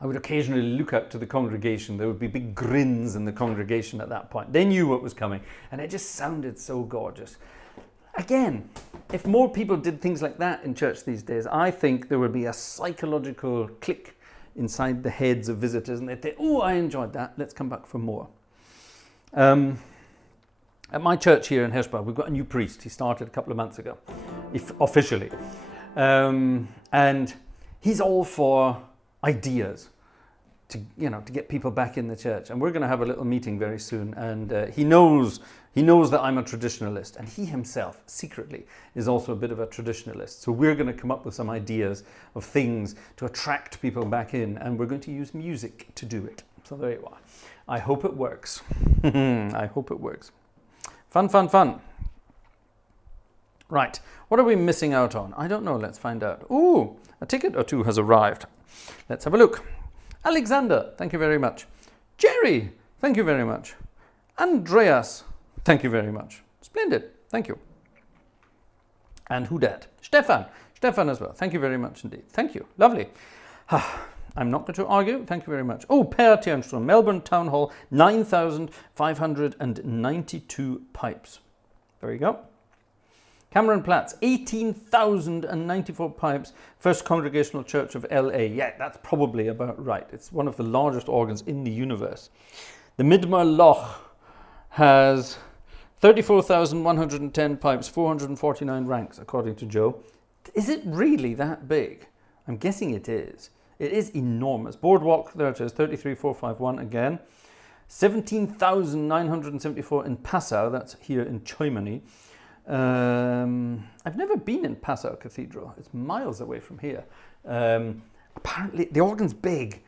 I would occasionally look out to the congregation. There would be big grins in the congregation at that point. They knew what was coming, and it just sounded so gorgeous. Again, if more people did things like that in church these days, I think there would be a psychological click inside the heads of visitors, and they'd think, oh, I enjoyed that, let's come back for more. At my church here in Hirschberg, we've got a new priest. He started a couple of months ago, officially. And he's all for ideas to get people back in the church. And we're going to have a little meeting very soon. And he knows that I'm a traditionalist, and he himself secretly is also a bit of a traditionalist. So we're going to come up with some ideas of things to attract people back in, and we're going to use music to do it. So there you are. I hope it works. I hope it works. Fun, fun, fun. Right, what are we missing out on? I don't know, let's find out. Ooh, a ticket or two has arrived. Let's have a look. Alexander, thank you very much. Jerry, thank you very much. Andreas, thank you very much. Splendid, thank you. And who dat? Stefan as well. Thank you very much indeed. Thank you, lovely. I'm not going to argue, thank you very much. Oh, Per Tjernström, Melbourne Town Hall, 9,592 pipes. There you go. Cameron Platts, 18,094 pipes, First Congregational Church of LA. Yeah, that's probably about right. It's one of the largest organs in the universe. The Midmar Loch has 34,110 pipes, 449 ranks, according to Joe. Is it really that big? I'm guessing it is. It is enormous. Boardwalk, there it is, 33,451 again. 17,974 in Passau, that's here in Germany. I've never been in Passau Cathedral. It's miles away from here. Apparently, the organ's big.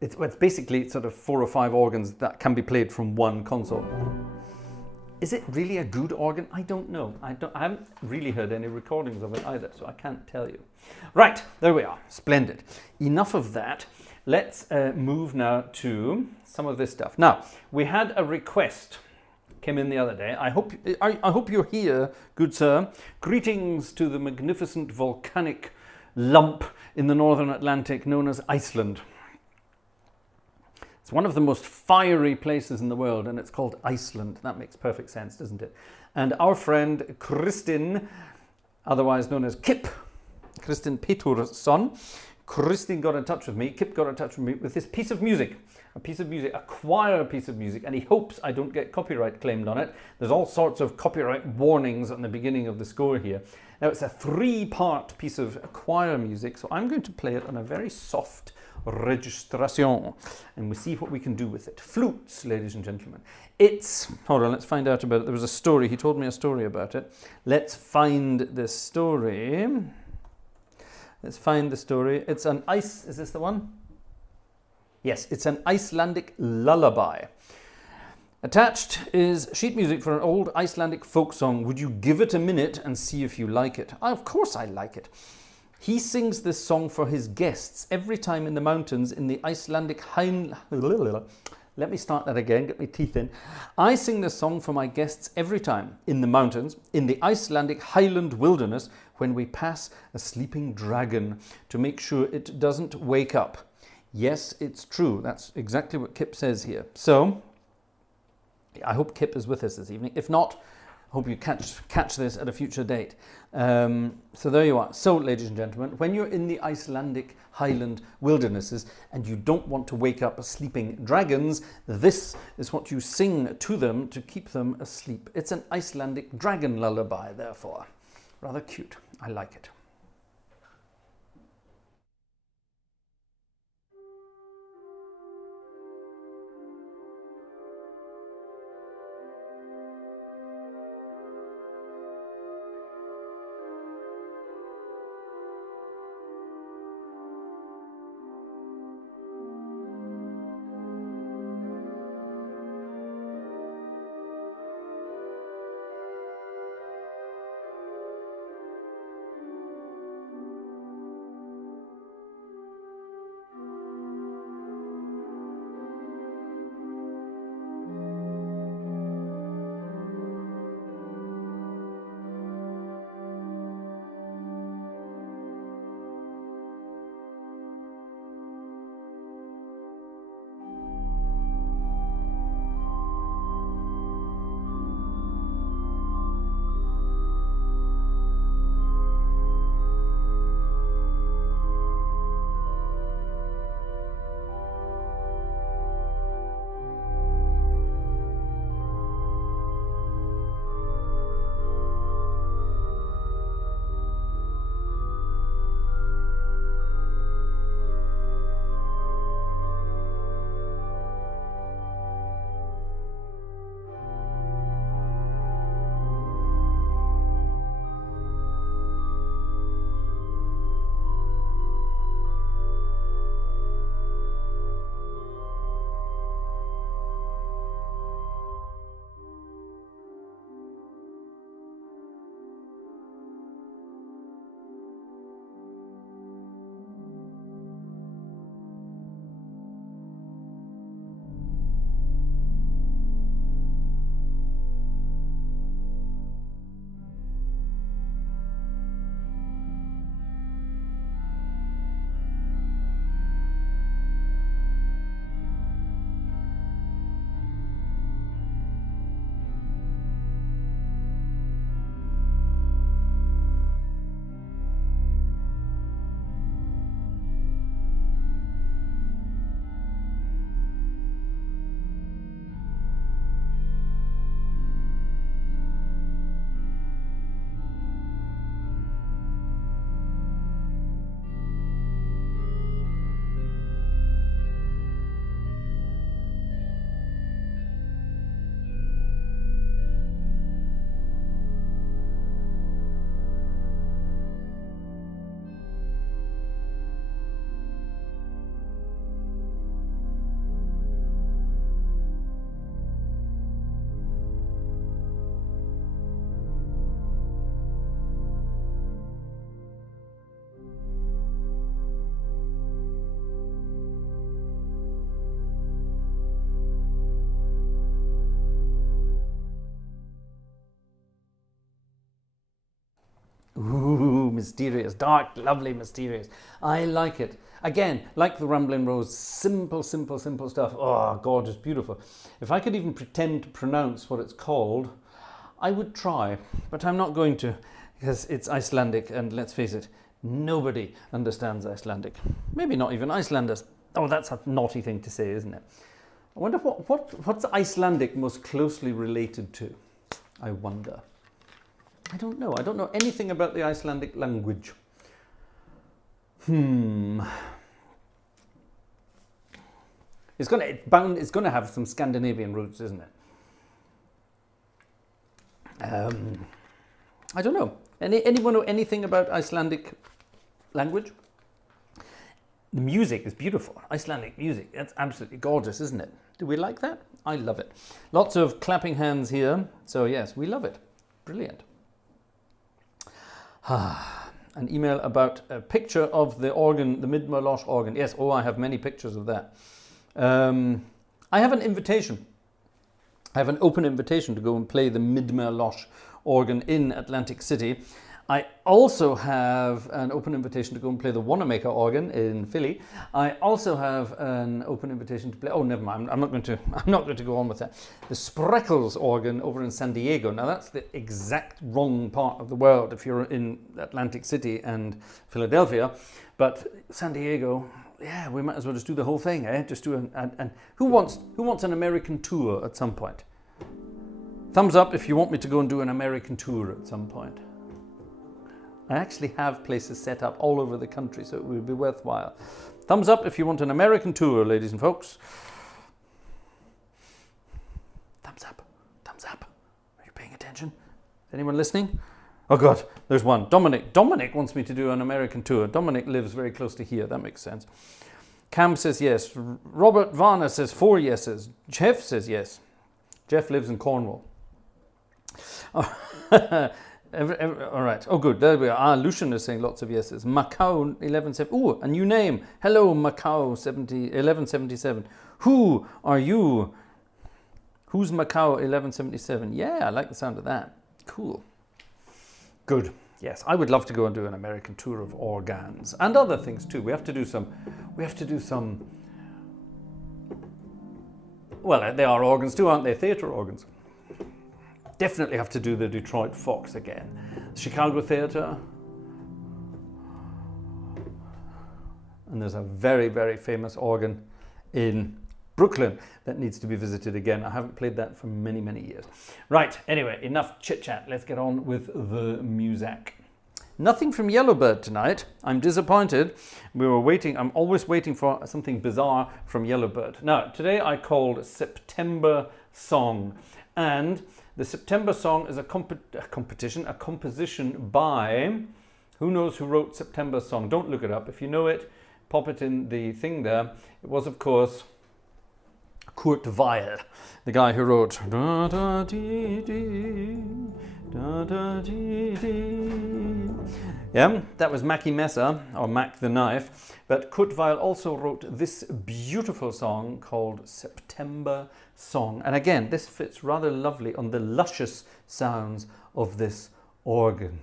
It's basically sort of 4 or 5 organs that can be played from one console. Is it really a good organ? I don't know. I haven't really heard any recordings of it either, so I can't tell you. Right, there we are. Splendid. Enough of that. Let's move now to some of this stuff. Now, we had a request came in the other day. I hope you're here, good sir. Greetings to the magnificent volcanic lump in the northern Atlantic known as Iceland. It's one of the most fiery places in the world, and it's called Iceland. That makes perfect sense, doesn't it? And our friend Kristin, otherwise known as Kip, Kristin Pétursson, Kristin got in touch with me, Kip got in touch with me with this piece of music, a choir piece of music, and he hopes I don't get copyright claimed on it. There's all sorts of copyright warnings on the beginning of the score here. Now, it's a 3-part piece of choir music, so I'm going to play it on a very soft registration, and we'll see what we can do with it. Flutes, ladies and gentlemen. Hold on, let's find out about it. There was a story, he told me a story about it. Let's find this story. Let's find the story. It's an is this the one? Yes, it's an Icelandic lullaby. Attached is sheet music for an old Icelandic folk song. Would you give it a minute and see if you like it? Of course I like it. He sings this song for his guests every time in the mountains in the Icelandic Let me start that again, get my teeth in. I sing this song for my guests every time in the mountains in the Icelandic highland wilderness when we pass a sleeping dragon to make sure it doesn't wake up. Yes, it's true. That's exactly what Kip says here. So, I hope Kip is with us this evening. If not, I hope you catch this at a future date. So there you are. So, ladies and gentlemen, when you're in the Icelandic highland wildernesses and you don't want to wake up sleeping dragons, this is what you sing to them to keep them asleep. It's an Icelandic dragon lullaby, therefore. Rather cute. I like it. mysterious, dark, lovely, mysterious. I like it. Again, like the Rambling Rose, simple, simple, simple stuff. Oh, gorgeous, beautiful. If I could even pretend to pronounce what it's called, I would try, but I'm not going to, because it's Icelandic, and let's face it, nobody understands Icelandic. Maybe not even Icelanders. Oh, that's a naughty thing to say, isn't it? I wonder what's Icelandic most closely related to? I wonder. I don't know. I don't know anything about the Icelandic language. It's going to have some Scandinavian roots, isn't it? I don't know. Anyone know anything about Icelandic language? The music is beautiful. Icelandic music, that's absolutely gorgeous, isn't it? Do we like that? I love it. Lots of clapping hands here. So yes, we love it. Brilliant. An email about a picture of the organ, the Midmerlosh organ. Yes, oh, I have many pictures of that. I have an invitation. I have an open invitation to go and play the Midmerlosh organ in Atlantic City. I also have an open invitation to go and play the Wanamaker organ in Philly. I also have an open invitation to play. Oh, never mind. I'm not going to go on with that. The Spreckles organ over in San Diego. Now that's the exact wrong part of the world if you're in Atlantic City and Philadelphia, but San Diego. Yeah, we might as well just do the whole thing, eh? Just do and who wants an American tour at some point? Thumbs up if you want me to go and do an American tour at some point. I actually have places set up all over the country, so it would be worthwhile. Thumbs up if you want an American tour, ladies and folks. Thumbs up. Thumbs up. Are you paying attention? Is anyone listening? Oh God, there's one. Dominic. Dominic wants me to do an American tour. Dominic lives very close to here. That makes sense. Cam says yes. Robert Varner says 4 yeses. Jeff says yes. Jeff lives in Cornwall. Oh, all right. Oh, good. There we are. Lucian is saying lots of yeses. Macau 1177. Oh, a new name. Hello, Macau 1177. Who are you? Who's Macau 1177? Yeah, I like the sound of that. Cool. Good. Yes, I would love to go and do an American tour of organs and other things too. We have to do some. Well, they are organs too, aren't they? Theatre organs. Definitely have to do the Detroit Fox again. Chicago Theatre. And there's a very, very famous organ in Brooklyn that needs to be visited again. I haven't played that for many, many years. Right, anyway, enough chit-chat. Let's get on with the music. Nothing from Yellowbird tonight. I'm disappointed. We were waiting. I'm always waiting for something bizarre from Yellowbird. Now, today I called September Song. And the September Song is a composition by, who knows who wrote September Song? Don't look it up. If you know it, pop it in the thing there. It was, of course, Kurt Weill, the guy who wrote da, da, dee, dee, da, da, dee, dee. Yeah, that was Mackie Messer, or Mac the Knife. But Kurt Weill also wrote this beautiful song called September Song. And again, this fits rather lovely on the luscious sounds of this organ.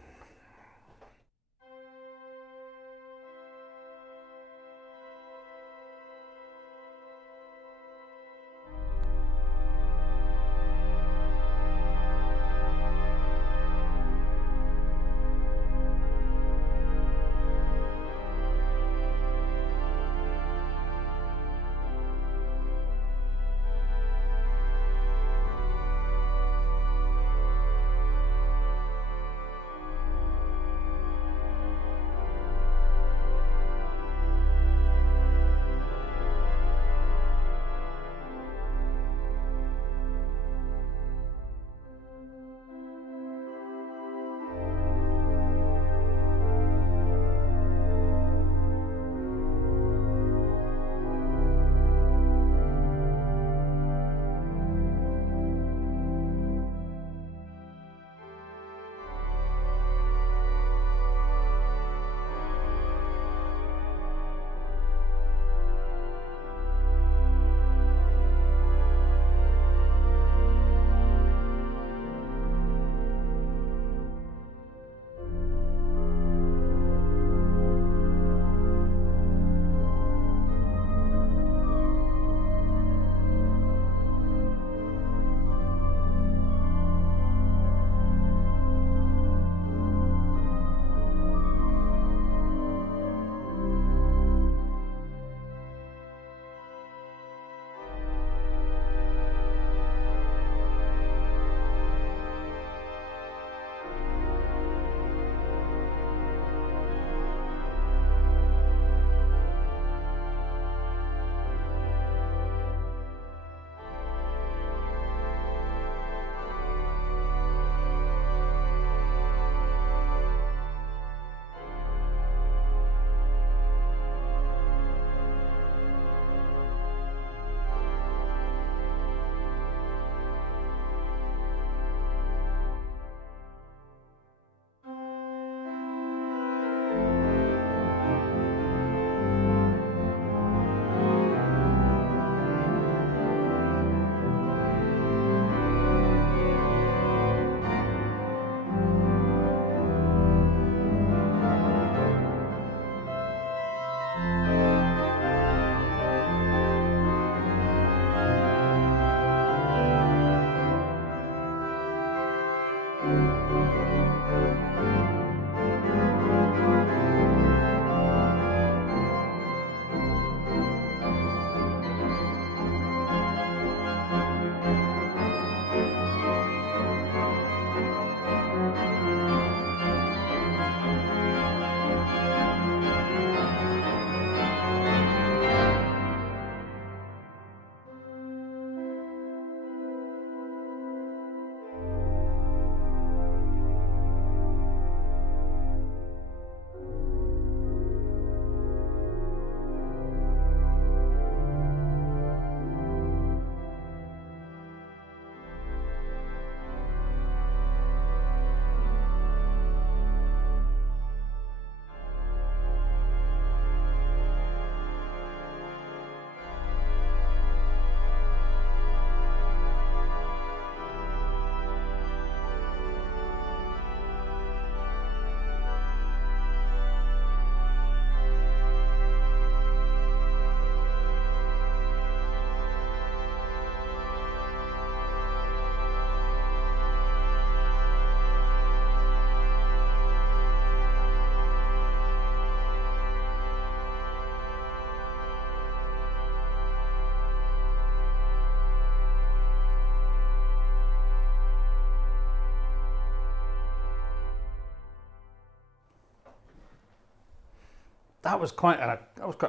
That was quite a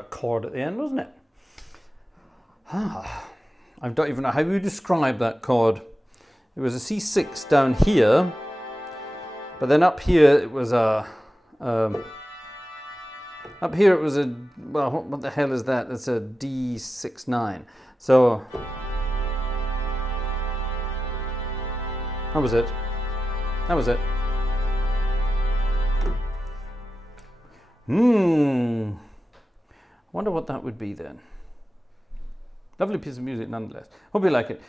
chord at the end, wasn't it? I don't even know how you describe that chord. It was a C6 down here, but then up here it was a up here it was a, well, what the hell is that? It's a D6-9. So that was it. That was it. I wonder what that would be then. Lovely piece of music nonetheless. Hope you like it.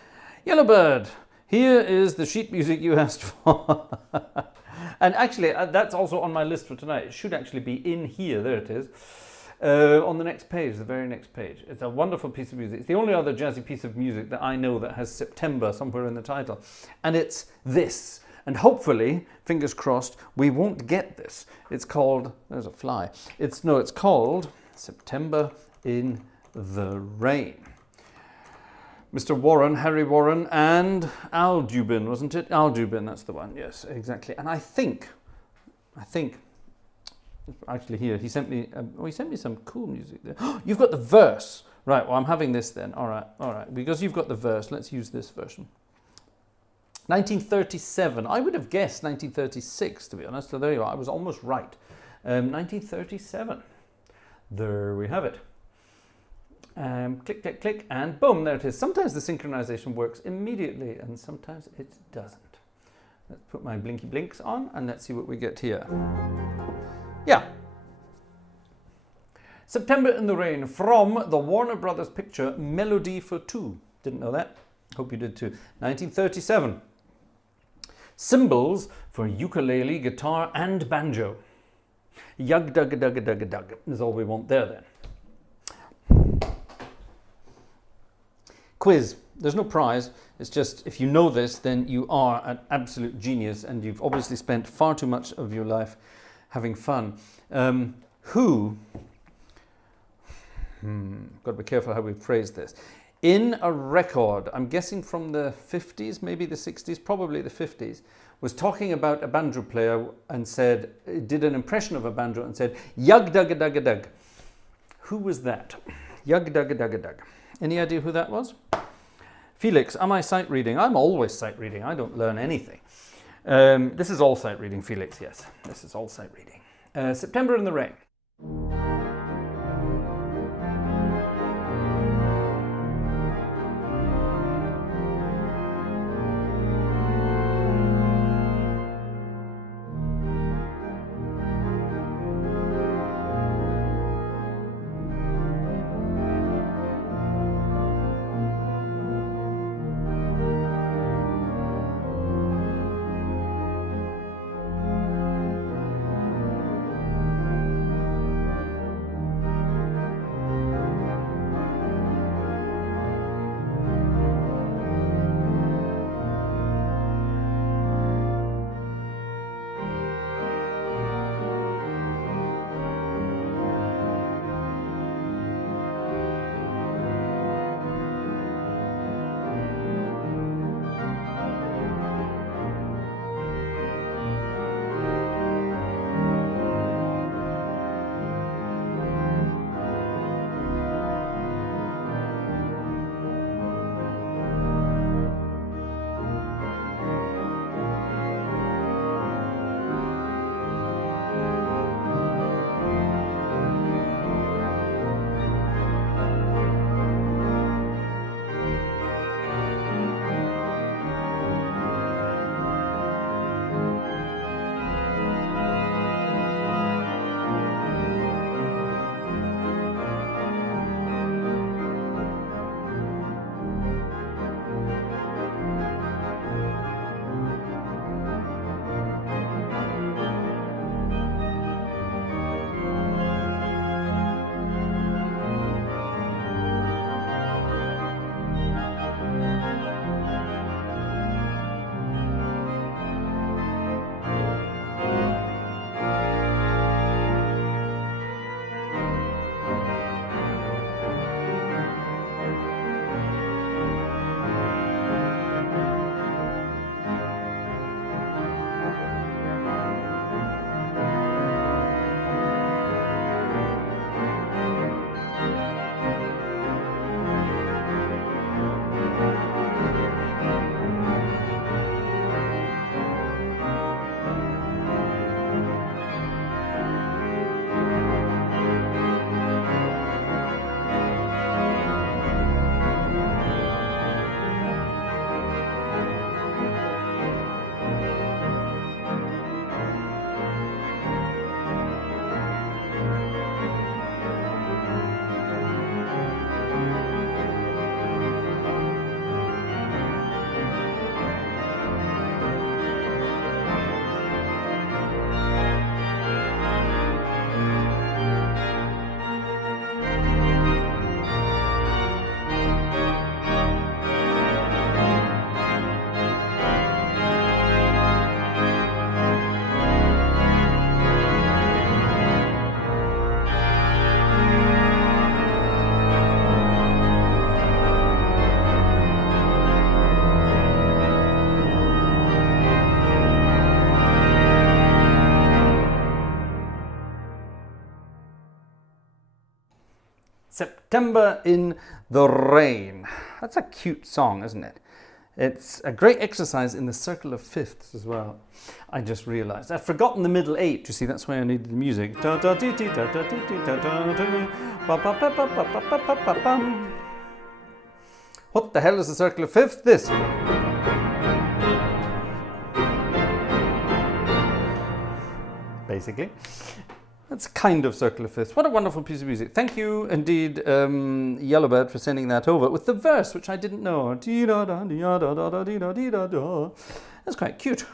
Yellowbird, here is the sheet music you asked for. And actually, that's also on my list for tonight. It should actually be in here. There it is. On the next page, the very next page. It's a wonderful piece of music. It's the only other jazzy piece of music that I know that has September somewhere in the title. And it's this. And hopefully, fingers crossed, we won't get this. It's called, there's a fly. It's called September in the Rain. Mr. Warren, Harry Warren, and Al Dubin, wasn't it? Al Dubin, that's the one. Yes, exactly. And I think, actually here, he sent me some cool music there. You've got the verse. Right, well, I'm having this then. All right. Because you've got the verse, let's use this version. 1937. I would have guessed 1936, to be honest. So there you are. I was almost right. 1937. There we have it. Click, click, click, and boom, there it is. Sometimes the synchronization works immediately, and sometimes it doesn't. Let's put my blinky blinks on, and let's see what we get here. Yeah. September in the Rain from the Warner Brothers picture Melody for Two. Didn't know that. Hope you did too. 1937. Cymbals for ukulele, guitar, and banjo. Yug dug dug dug dug is all we want there then. Quiz. There's no prize. It's just, if you know this, then you are an absolute genius, and you've obviously spent far too much of your life having fun. Got to be careful how we phrase this. In a record, I'm guessing from the 50s, maybe the 60s, probably the 50s, was talking about a banjo player and said, did an impression of a banjo and said, yug dug dug dug. Who was that? Yug dug dug dug. Any idea who that was? Felix, am I sight reading? I'm always sight reading. I don't learn anything. This is all sight reading, Felix, yes. This is all sight reading. September in the Rain. September in the Rain. That's a cute song, isn't it? It's a great exercise in the circle of fifths as well. I just realised. I've forgotten the middle 8. You see, that's why I needed the music. What the hell is the circle of fifths? This. Basically. That's kind of circle of fifths. What a wonderful piece of music. Thank you indeed, Yellowbird, for sending that over with the verse, which I didn't know. That's quite cute.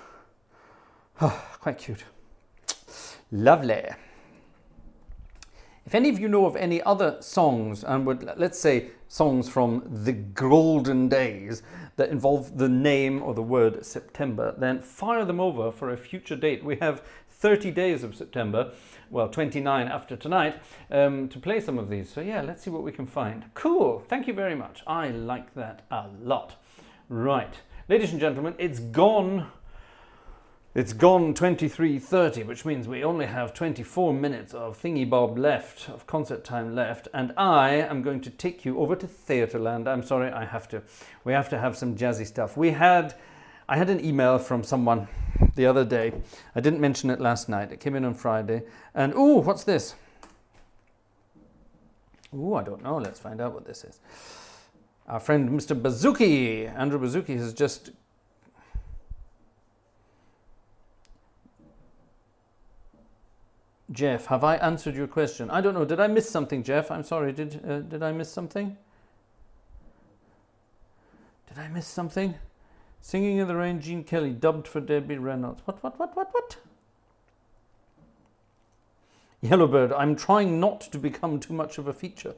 Oh, quite cute. Lovely. If any of you know of any other songs, and would, let's say, songs from the golden days that involve the name or the word September, then fire them over for a future date. We have 30 days of September, well, 29 after tonight, to play some of these. So yeah, let's see what we can find. Cool. Thank you very much. I like that a lot. Right. Ladies and gentlemen, it's gone 23:30, which means we only have 24 minutes of thingy bob left, of concert time left, and I am going to take you over to Theatreland. I'm sorry, I have to. We have to have some jazzy stuff. I had an email from someone the other day. I didn't mention it last night. It came in on Friday. And, ooh, what's this? Ooh, I don't know. Let's find out what this is. Our friend Mr. Bazuki, Andrew Bazuki, has just... Jeff, have I answered your question? I don't know. Did I miss something, Jeff? I'm sorry. Did I miss something? Did I miss something? Singing in the Rain, Gene Kelly, dubbed for Debbie Reynolds. What? Yellowbird, I'm trying not to become too much of a feature.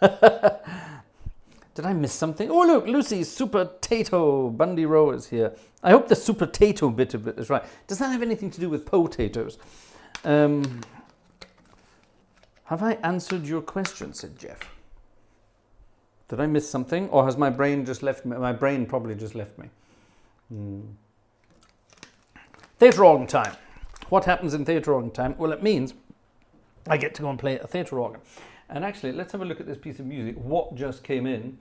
Did I miss something? Oh, look, Lucy's Super Tato Bundy Row is here. I hope the Super Tato bit of it is right. Does that have anything to do with potatoes? Have I answered your question, said Jeff. Did I miss something? Or has my brain just left me? My brain probably just left me. Theatre organ time. What happens in theatre organ time? Well, it means I get to go and play a theatre organ. And actually, let's have a look at this piece of music. What just came in?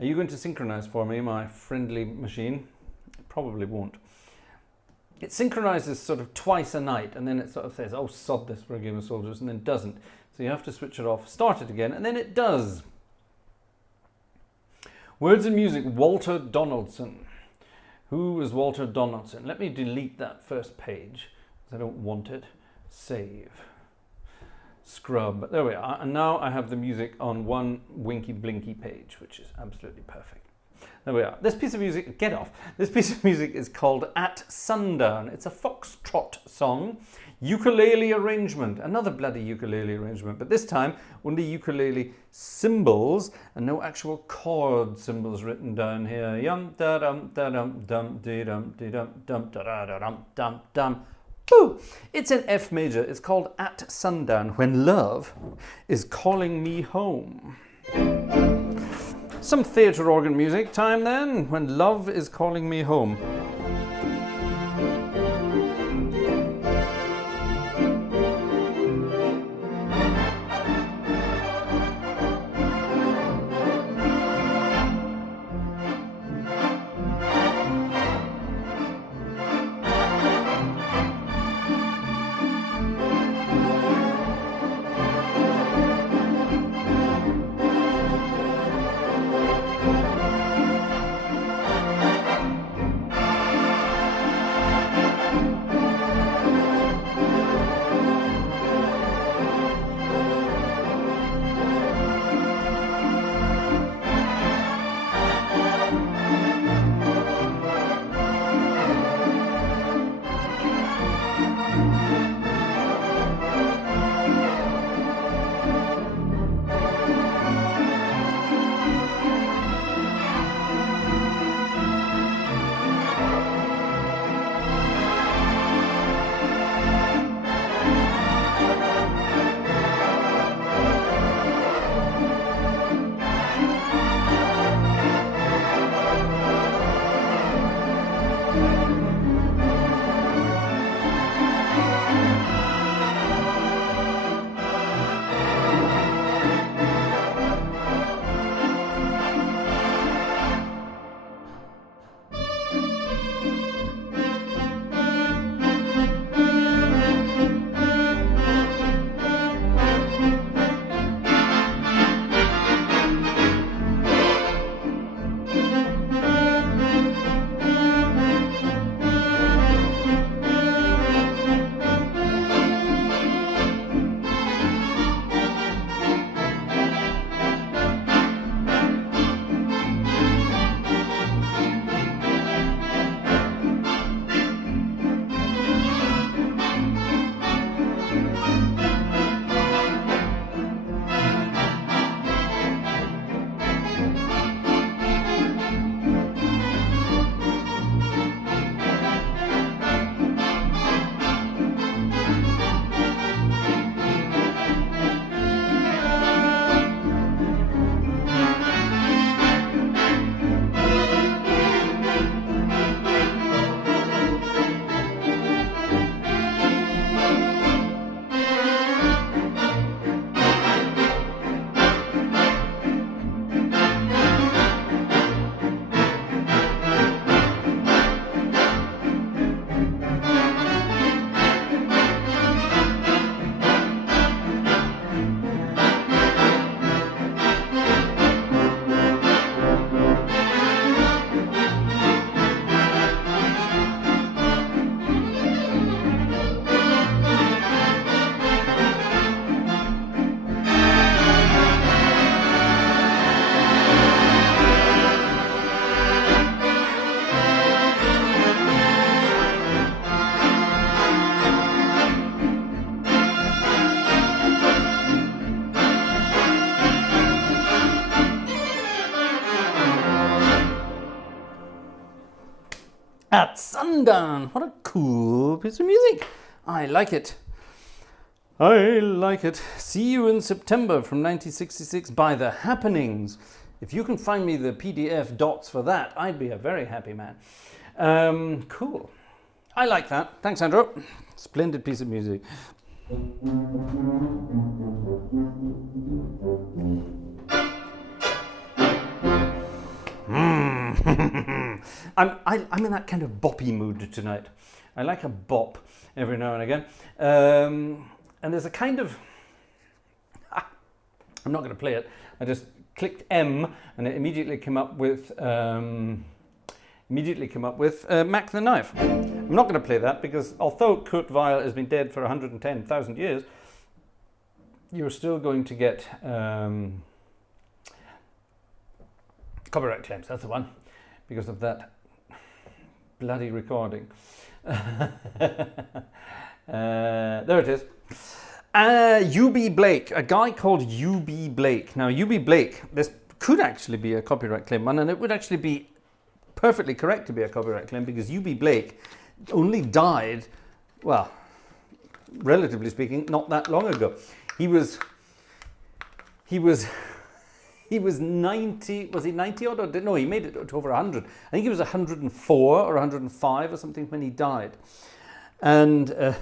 Are you going to synchronize for me, my friendly machine? It probably won't. It synchronizes sort of twice a night, and then it sort of says, oh, sod this for a game of soldiers, and then doesn't. So you have to switch it off, start it again, and then it does. Words and music, Walter Donaldson. Who is Walter Donaldson? Let me delete that first page, because I don't want it. Save. Scrub. There we are. And now I have the music on one winky blinky page, which is absolutely perfect. There we are. This piece of music, get off. This piece of music is called At Sundown. It's a foxtrot song. Ukulele arrangement. Another bloody ukulele arrangement, but this time only ukulele cymbals and no actual chord symbols written down here. Yum da dum da dum dum dee dum dee dum dum da da da dum dum dum. Boo! It's in F major. It's called At Sundown, when love is calling me home. Some theatre organ music time then, when love is calling me home. at sundown. What a cool piece of music. I like it. I like it. See You in September from 1966 by The Happenings. If you can find me the PDF dots for that, I'd be a very happy man. Cool. I like that. Thanks, Andrew. Splendid piece of music. I'm in that kind of boppy mood tonight. I like a bop every now and again. And there's a kind of... I'm not going to play it. I just clicked M and it immediately came up with... Mac the Knife. I'm not going to play that because although Kurt Weill has been dead for 110,000 years, you're still going to get copyright claims. That's the one, because of that bloody recording. There it is. U.B. Blake, a guy called U.B. Blake. Now, U.B. Blake, this could actually be a copyright claim one, and it would actually be perfectly correct to be a copyright claim because U.B. Blake only died, well, relatively speaking, not that long ago. He was 90, was he 90 odd? Or no, he made it to over 100. I think he was 104 or 105 or something when he died. And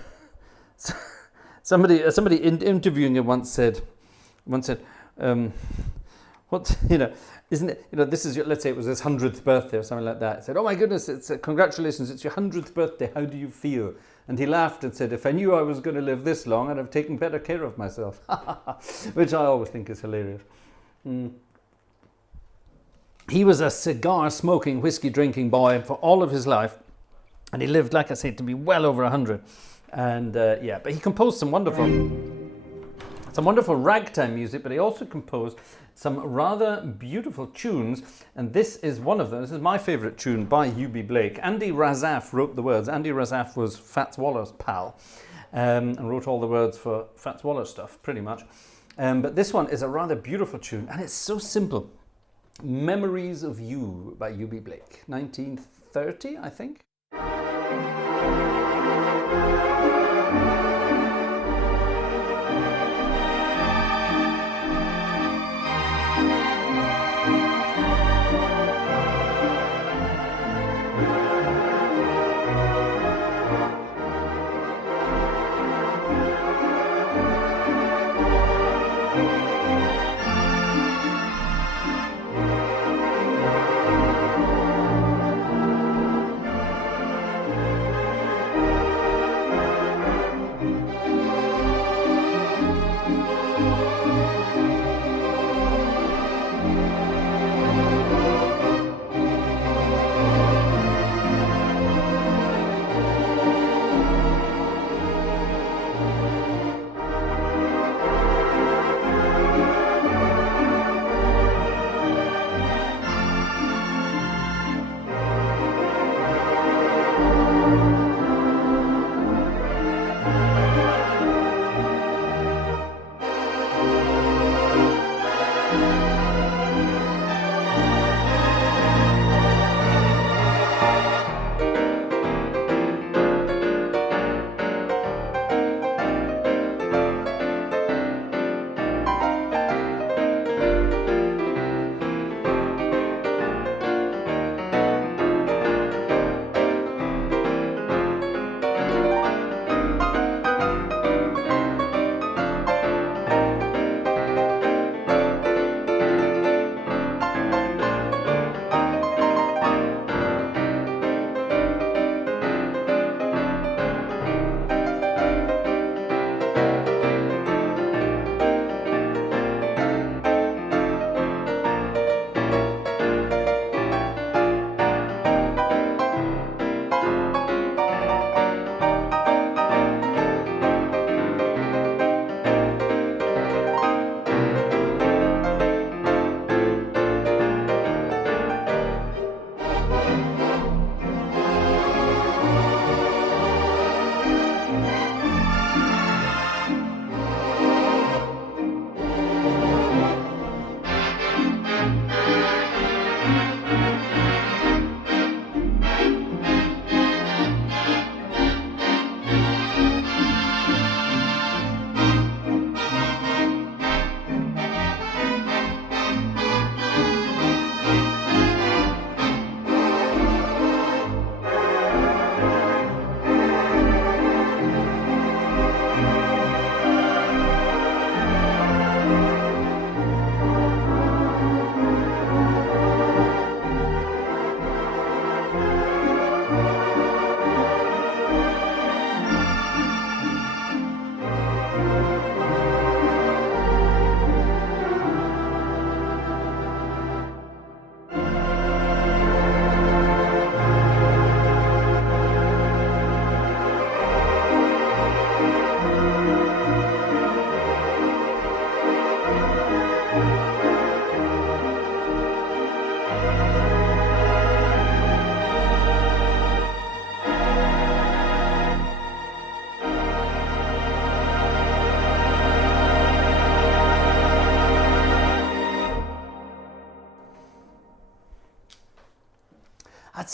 somebody interviewing him once said, what, isn't it, this is your, let's say it was his 100th birthday or something like that. He said, oh my goodness, it's congratulations, it's your 100th birthday, how do you feel? And he laughed and said, if I knew I was going to live this long, I'd have taken better care of myself. Which I always think is hilarious. He was a cigar smoking, whiskey drinking boy for all of his life. And he lived, like I said, to be well over 100. And yeah, but he composed some wonderful ragtime music, but he also composed some rather beautiful tunes, and this is one of them. This is my favourite tune by U.B. Blake. Andy Razaf wrote the words. Andy Razaf was Fats Waller's pal, and wrote all the words for Fats Waller stuff, pretty much. But this one is a rather beautiful tune, and it's so simple. Memories of You by U.B. Blake, 1930, I think.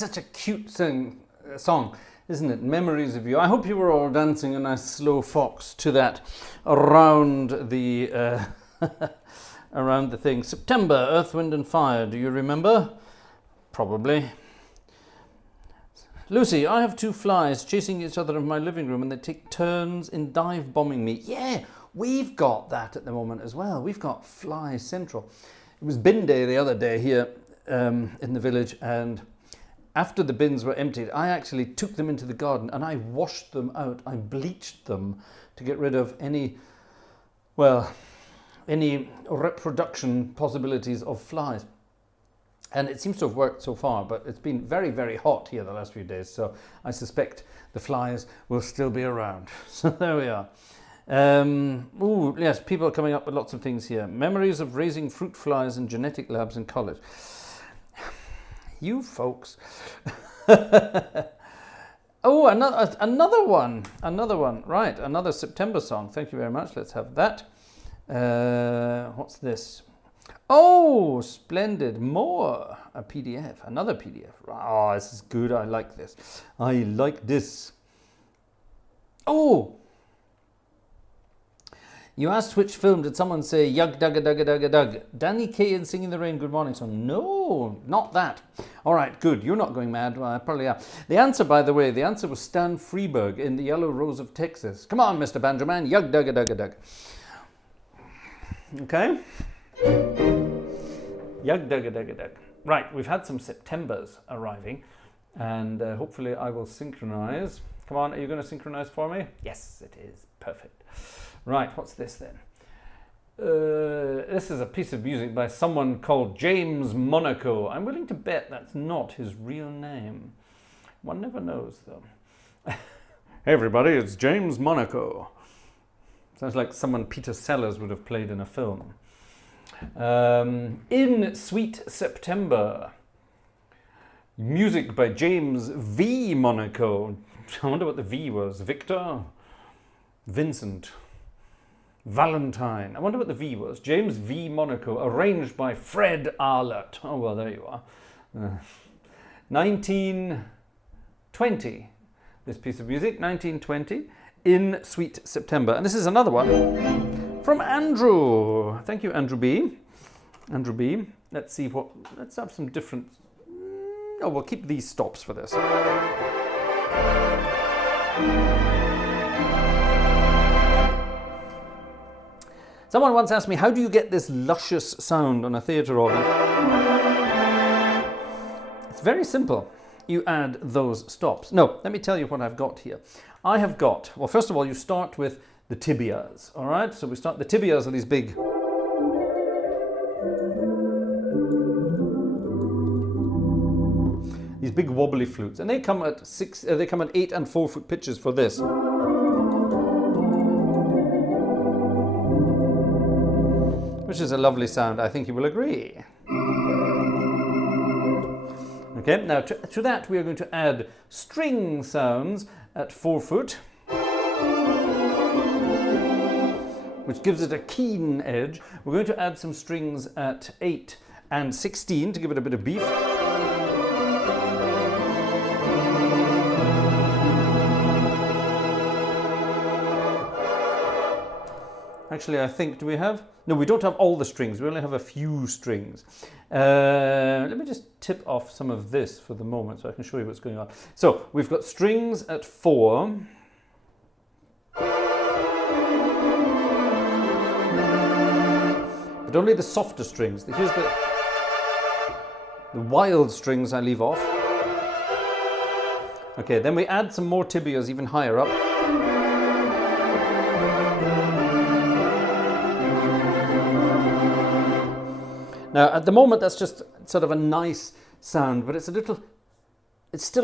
such a cute song, isn't it? Memories of You. I hope you were all dancing a nice slow fox to that around the around the thing. September, Earth, Wind and Fire. Do you remember? Probably. Lucy, I have 2 flies chasing each other in my living room and they take turns in dive bombing me. Yeah, we've got that at the moment as well. We've got Fly Central. It was bin day the other day here in the village, and after the bins were emptied, I actually took them into the garden and I washed them out. I bleached them to get rid of any reproduction possibilities of flies. And it seems to have worked so far, but it's been very, very hot here the last few days, so I suspect the flies will still be around. So there we are. Oh, yes, people are coming up with lots of things here. Memories of raising fruit flies in genetic labs in college. You folks. Oh, another one. Right, another September song. Thank you very much. Let's have that. What's this? Oh, splendid. More. A PDF. Another PDF. Oh, this is good. I like this. I like this. Oh! You asked which film. Did someone say Yug Dugga Dugga Dugga Dug? Danny Kaye and Singing in the Rain, Good Morning song. No, not that. All right, good. You're not going mad. Well, I probably am. The answer, by the way, the answer was Stan Freberg in The Yellow Rose of Texas. Come on, Mr. Banjo Man. Yug Dugga Dugga Dug. Okay? Yug Dugga Dugga Dug. Right, we've had some Septembers arriving, and hopefully I will synchronize. Come on, are you going to synchronize for me? Yes, it is. Perfect. Right, what's this then? This is a piece of music by someone called James Monaco. I'm willing to bet that's not his real name. One never knows, though. Hey everybody, it's James Monaco. Sounds like someone Peter Sellers would have played in a film. In Sweet September. Music by James V. Monaco. I wonder what the V was. Victor? Vincent? Valentine. I wonder what the V was. James V. Monaco, arranged by Fred Arlott. Oh, well, there you are. 1920, this piece of music, 1920, in Sweet September. And this is another one from Andrew. Thank you, Andrew B. Andrew B. Let's see what, let's have some different, oh, we'll keep these stops for this. Someone once asked me, how do you get this luscious sound on a theatre organ? It's very simple. You add those stops. No, let me tell you what I've got here. I have got, well, first of all, you start with the tibias, all right? So we start, the tibias are these big, wobbly flutes, and they come at 8 and 4 foot pitches for this. Which is a lovely sound, I think you will agree. Okay, now to that we are going to add string sounds at 4 foot, which gives it a keen edge. We're going to add some strings at 8 and 16 to give it a bit of beef. Actually, I think, do we have? No, we don't have all the strings. We only have a few strings. Let me just tip off some of this for the moment so I can show you what's going on. So we've got strings at 4. But only the softer strings. Here's the wild strings I leave off. Okay, then we add some more tibias even higher up. Now, at the moment, that's just sort of a nice sound, but it's still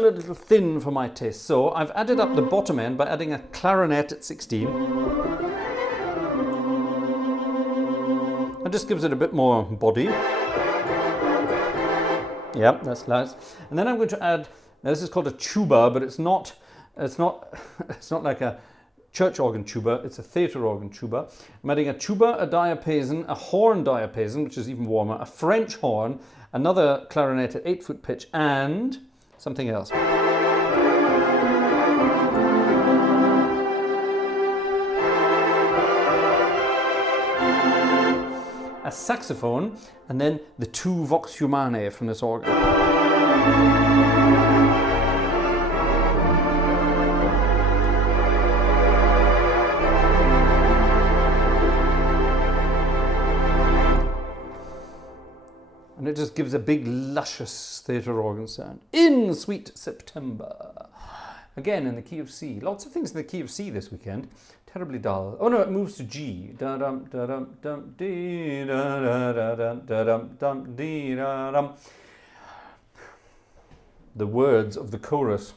a little thin for my taste. So I've added up the bottom end by adding a clarinet at 16. That just gives it a bit more body. Yeah, that's nice. And then I'm going to add, now this is called a tuba, but it's not like a church organ tuba, it's a theatre organ tuba. I'm adding a tuba, a diapason, a horn diapason, which is even warmer, a French horn, another clarinet at 8 foot pitch, and something else. A saxophone, and then the 2 vox humanae from this organ. And it just gives a big luscious theatre organ sound. In Sweet September. Again in the key of C. Lots of things in the key of C this weekend. Terribly dull. Oh no, it moves to G. Da-dum, da-dum, dum, dee, da-da-da-dum, da-dum, dum, dee, da-dum. The words of the chorus.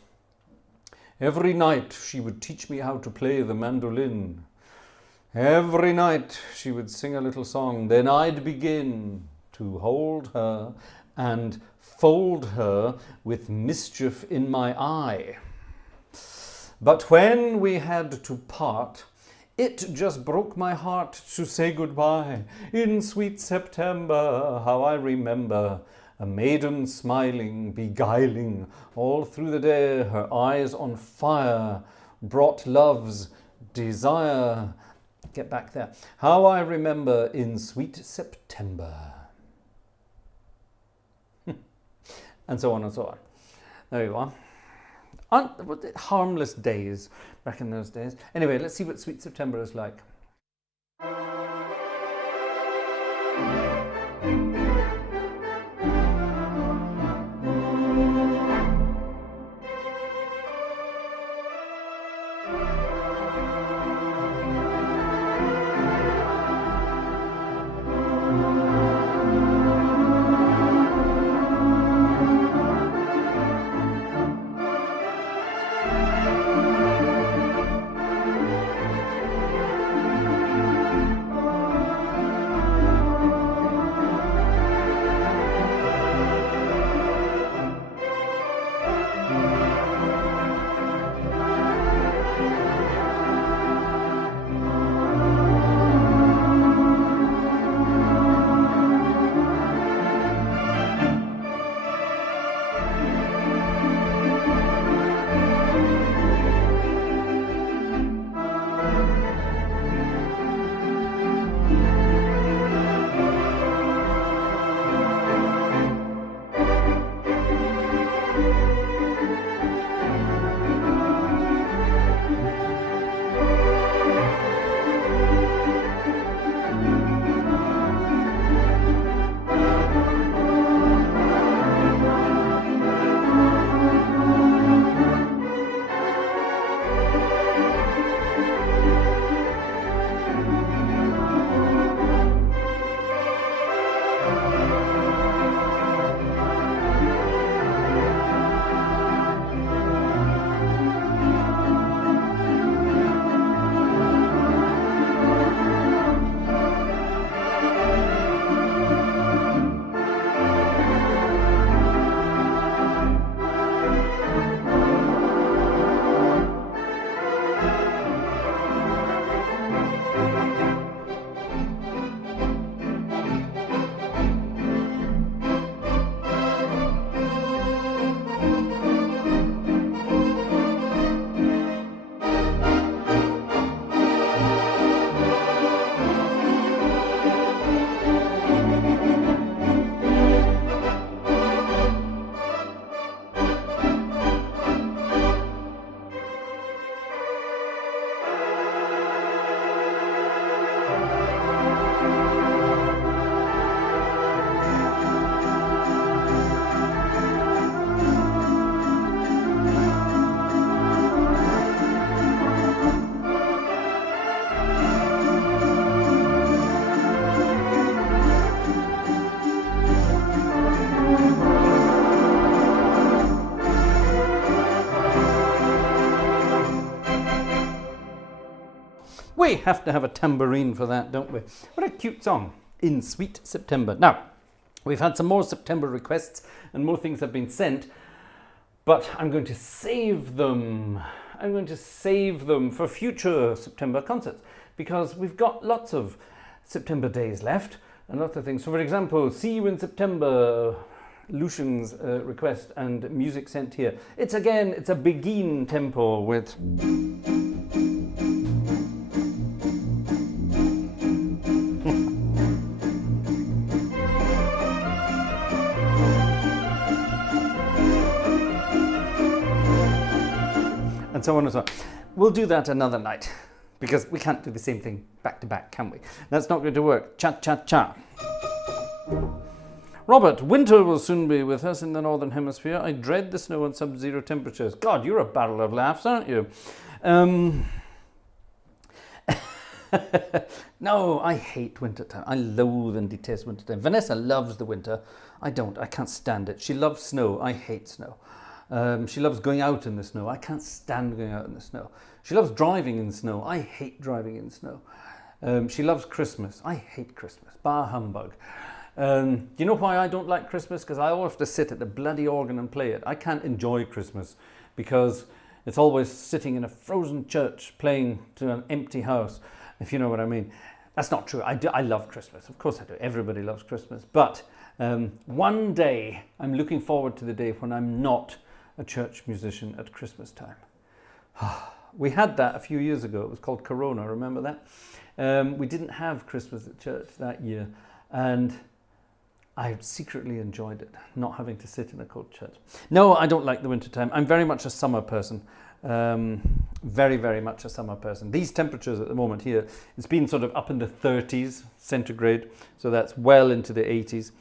Every night she would teach me how to play the mandolin. Every night she would sing a little song. Then I'd begin to hold her and fold her with mischief in my eye. But when we had to part, it just broke my heart to say goodbye. In sweet September, how I remember a maiden smiling, beguiling, all through the day, her eyes on fire, brought love's desire. Get back there. How I remember in sweet September. And so on and so on. There you are. Harmless days back in those days. Anyway, let's see what Sweet September is like. We have to have a tambourine for that, don't we? What a cute song, In Sweet September. Now, we've had some more September requests and more things have been sent, but I'm going to save them. I'm going to save them for future September concerts because we've got lots of September days left and lots of things. So, for example, See You in September Lucian's request and music sent here. It's a Begin tempo with... and so on and so on. We'll do that another night, because we can't do the same thing back to back, can we? That's not going to work. Cha, cha, cha. Robert, winter will soon be with us in the Northern Hemisphere. I dread the snow and sub-zero temperatures. God, you're a barrel of laughs, aren't you? No, I hate winter time. I loathe and detest winter time. Vanessa loves the winter. I don't. I can't stand it. She loves snow. I hate snow. She loves going out in the snow. I can't stand going out in the snow. She loves driving in snow. I hate driving in snow. She loves Christmas. I hate Christmas. Bah humbug. Do you know why I don't like Christmas? Because I always have to sit at the bloody organ and play it. I can't enjoy Christmas because it's always sitting in a frozen church playing to an empty house, if you know what I mean. That's not true. I love Christmas. Of course I do. Everybody loves Christmas. But one day I'm looking forward to the day when I'm not a church musician at Christmas time. We had that a few years ago. It was called Corona, remember that? We didn't have Christmas at church that year, and I secretly enjoyed it, not having to sit in a cold church. No, I don't like the winter time. I'm very much a summer person. Very, very much a summer person. These temperatures at the moment here, it's been sort of up in the 30s centigrade, so that's well into the 80s.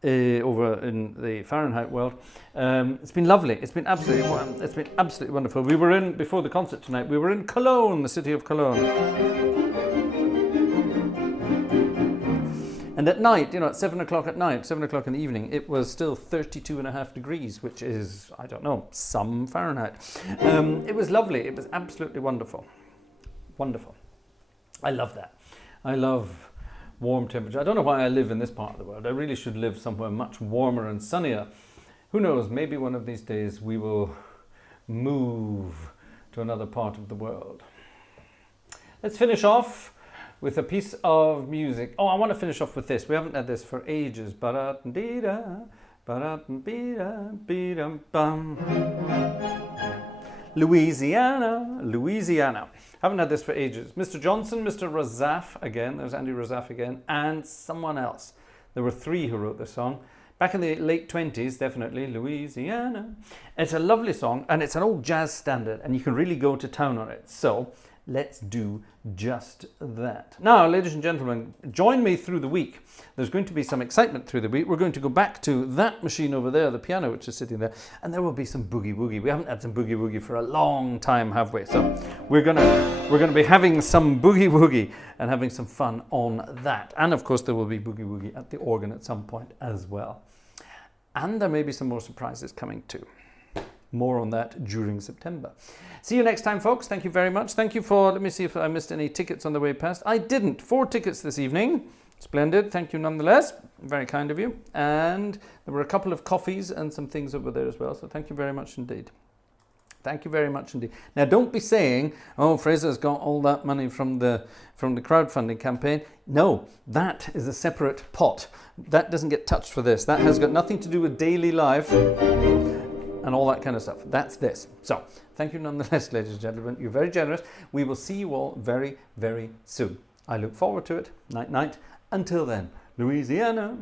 Over in the Fahrenheit world. It's been lovely. It's been absolutely wonderful. We were in, before the concert tonight, we were in Cologne, the city of Cologne. And at night, you know, at 7 o'clock at night, 7 o'clock in the evening, it was still 32.5 degrees, which is, I don't know, some Fahrenheit. It was lovely. It was absolutely wonderful. Wonderful. I love that. I love warm temperature. I don't know why I live in this part of the world. I really should live somewhere much warmer and sunnier. Who knows, maybe one of these days we will move to another part of the world. Let's finish off with a piece of music. Oh, I want to finish off with this. We haven't had this for ages. Louisiana, Louisiana. Haven't had this for ages. Mr. Johnson, Mr. Razaf again, there's Andy Razaf again, and someone else. There were three who wrote this song. Back in the late 20s, definitely, Louisiana. It's a lovely song, and it's an old jazz standard, and you can really go to town on it. So, let's do just that. Now, ladies and gentlemen, join me through the week. There's going to be some excitement through the week. We're going to go back to that machine over there, the piano which is sitting there, and there will be some boogie woogie. We haven't had some boogie woogie for a long time, have we? So we're gonna be having some boogie woogie and having some fun on that. And of course there will be boogie woogie at the organ at some point as well. And there may be some more surprises coming too. More on that during September. See you next time, folks. Thank you very much. Thank you for, let me see if I missed any tickets on the way past. I didn't. 4 tickets this evening. Splendid. Thank you nonetheless. Very kind of you. And there were a couple of coffees and some things over there as well. So thank you very much indeed. Thank you very much indeed. Now, don't be saying, oh, Fraser's got all that money from the crowdfunding campaign. No, that is a separate pot. That doesn't get touched for this. That has got nothing to do with daily life and all that kind of stuff. That's this. So, thank you nonetheless, ladies and gentlemen. You're very generous. We will see you all very, very soon. I look forward to it. Night, night. Until then, Louisiana.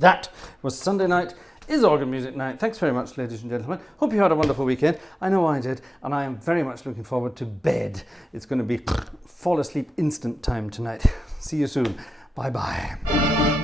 That was Sunday night is organ music night. Thanks very much, ladies and gentlemen. Hope you had a wonderful weekend. I know I did, and I am very much looking forward to bed. It's going to be fall asleep instant time tonight. See you soon. Bye-bye.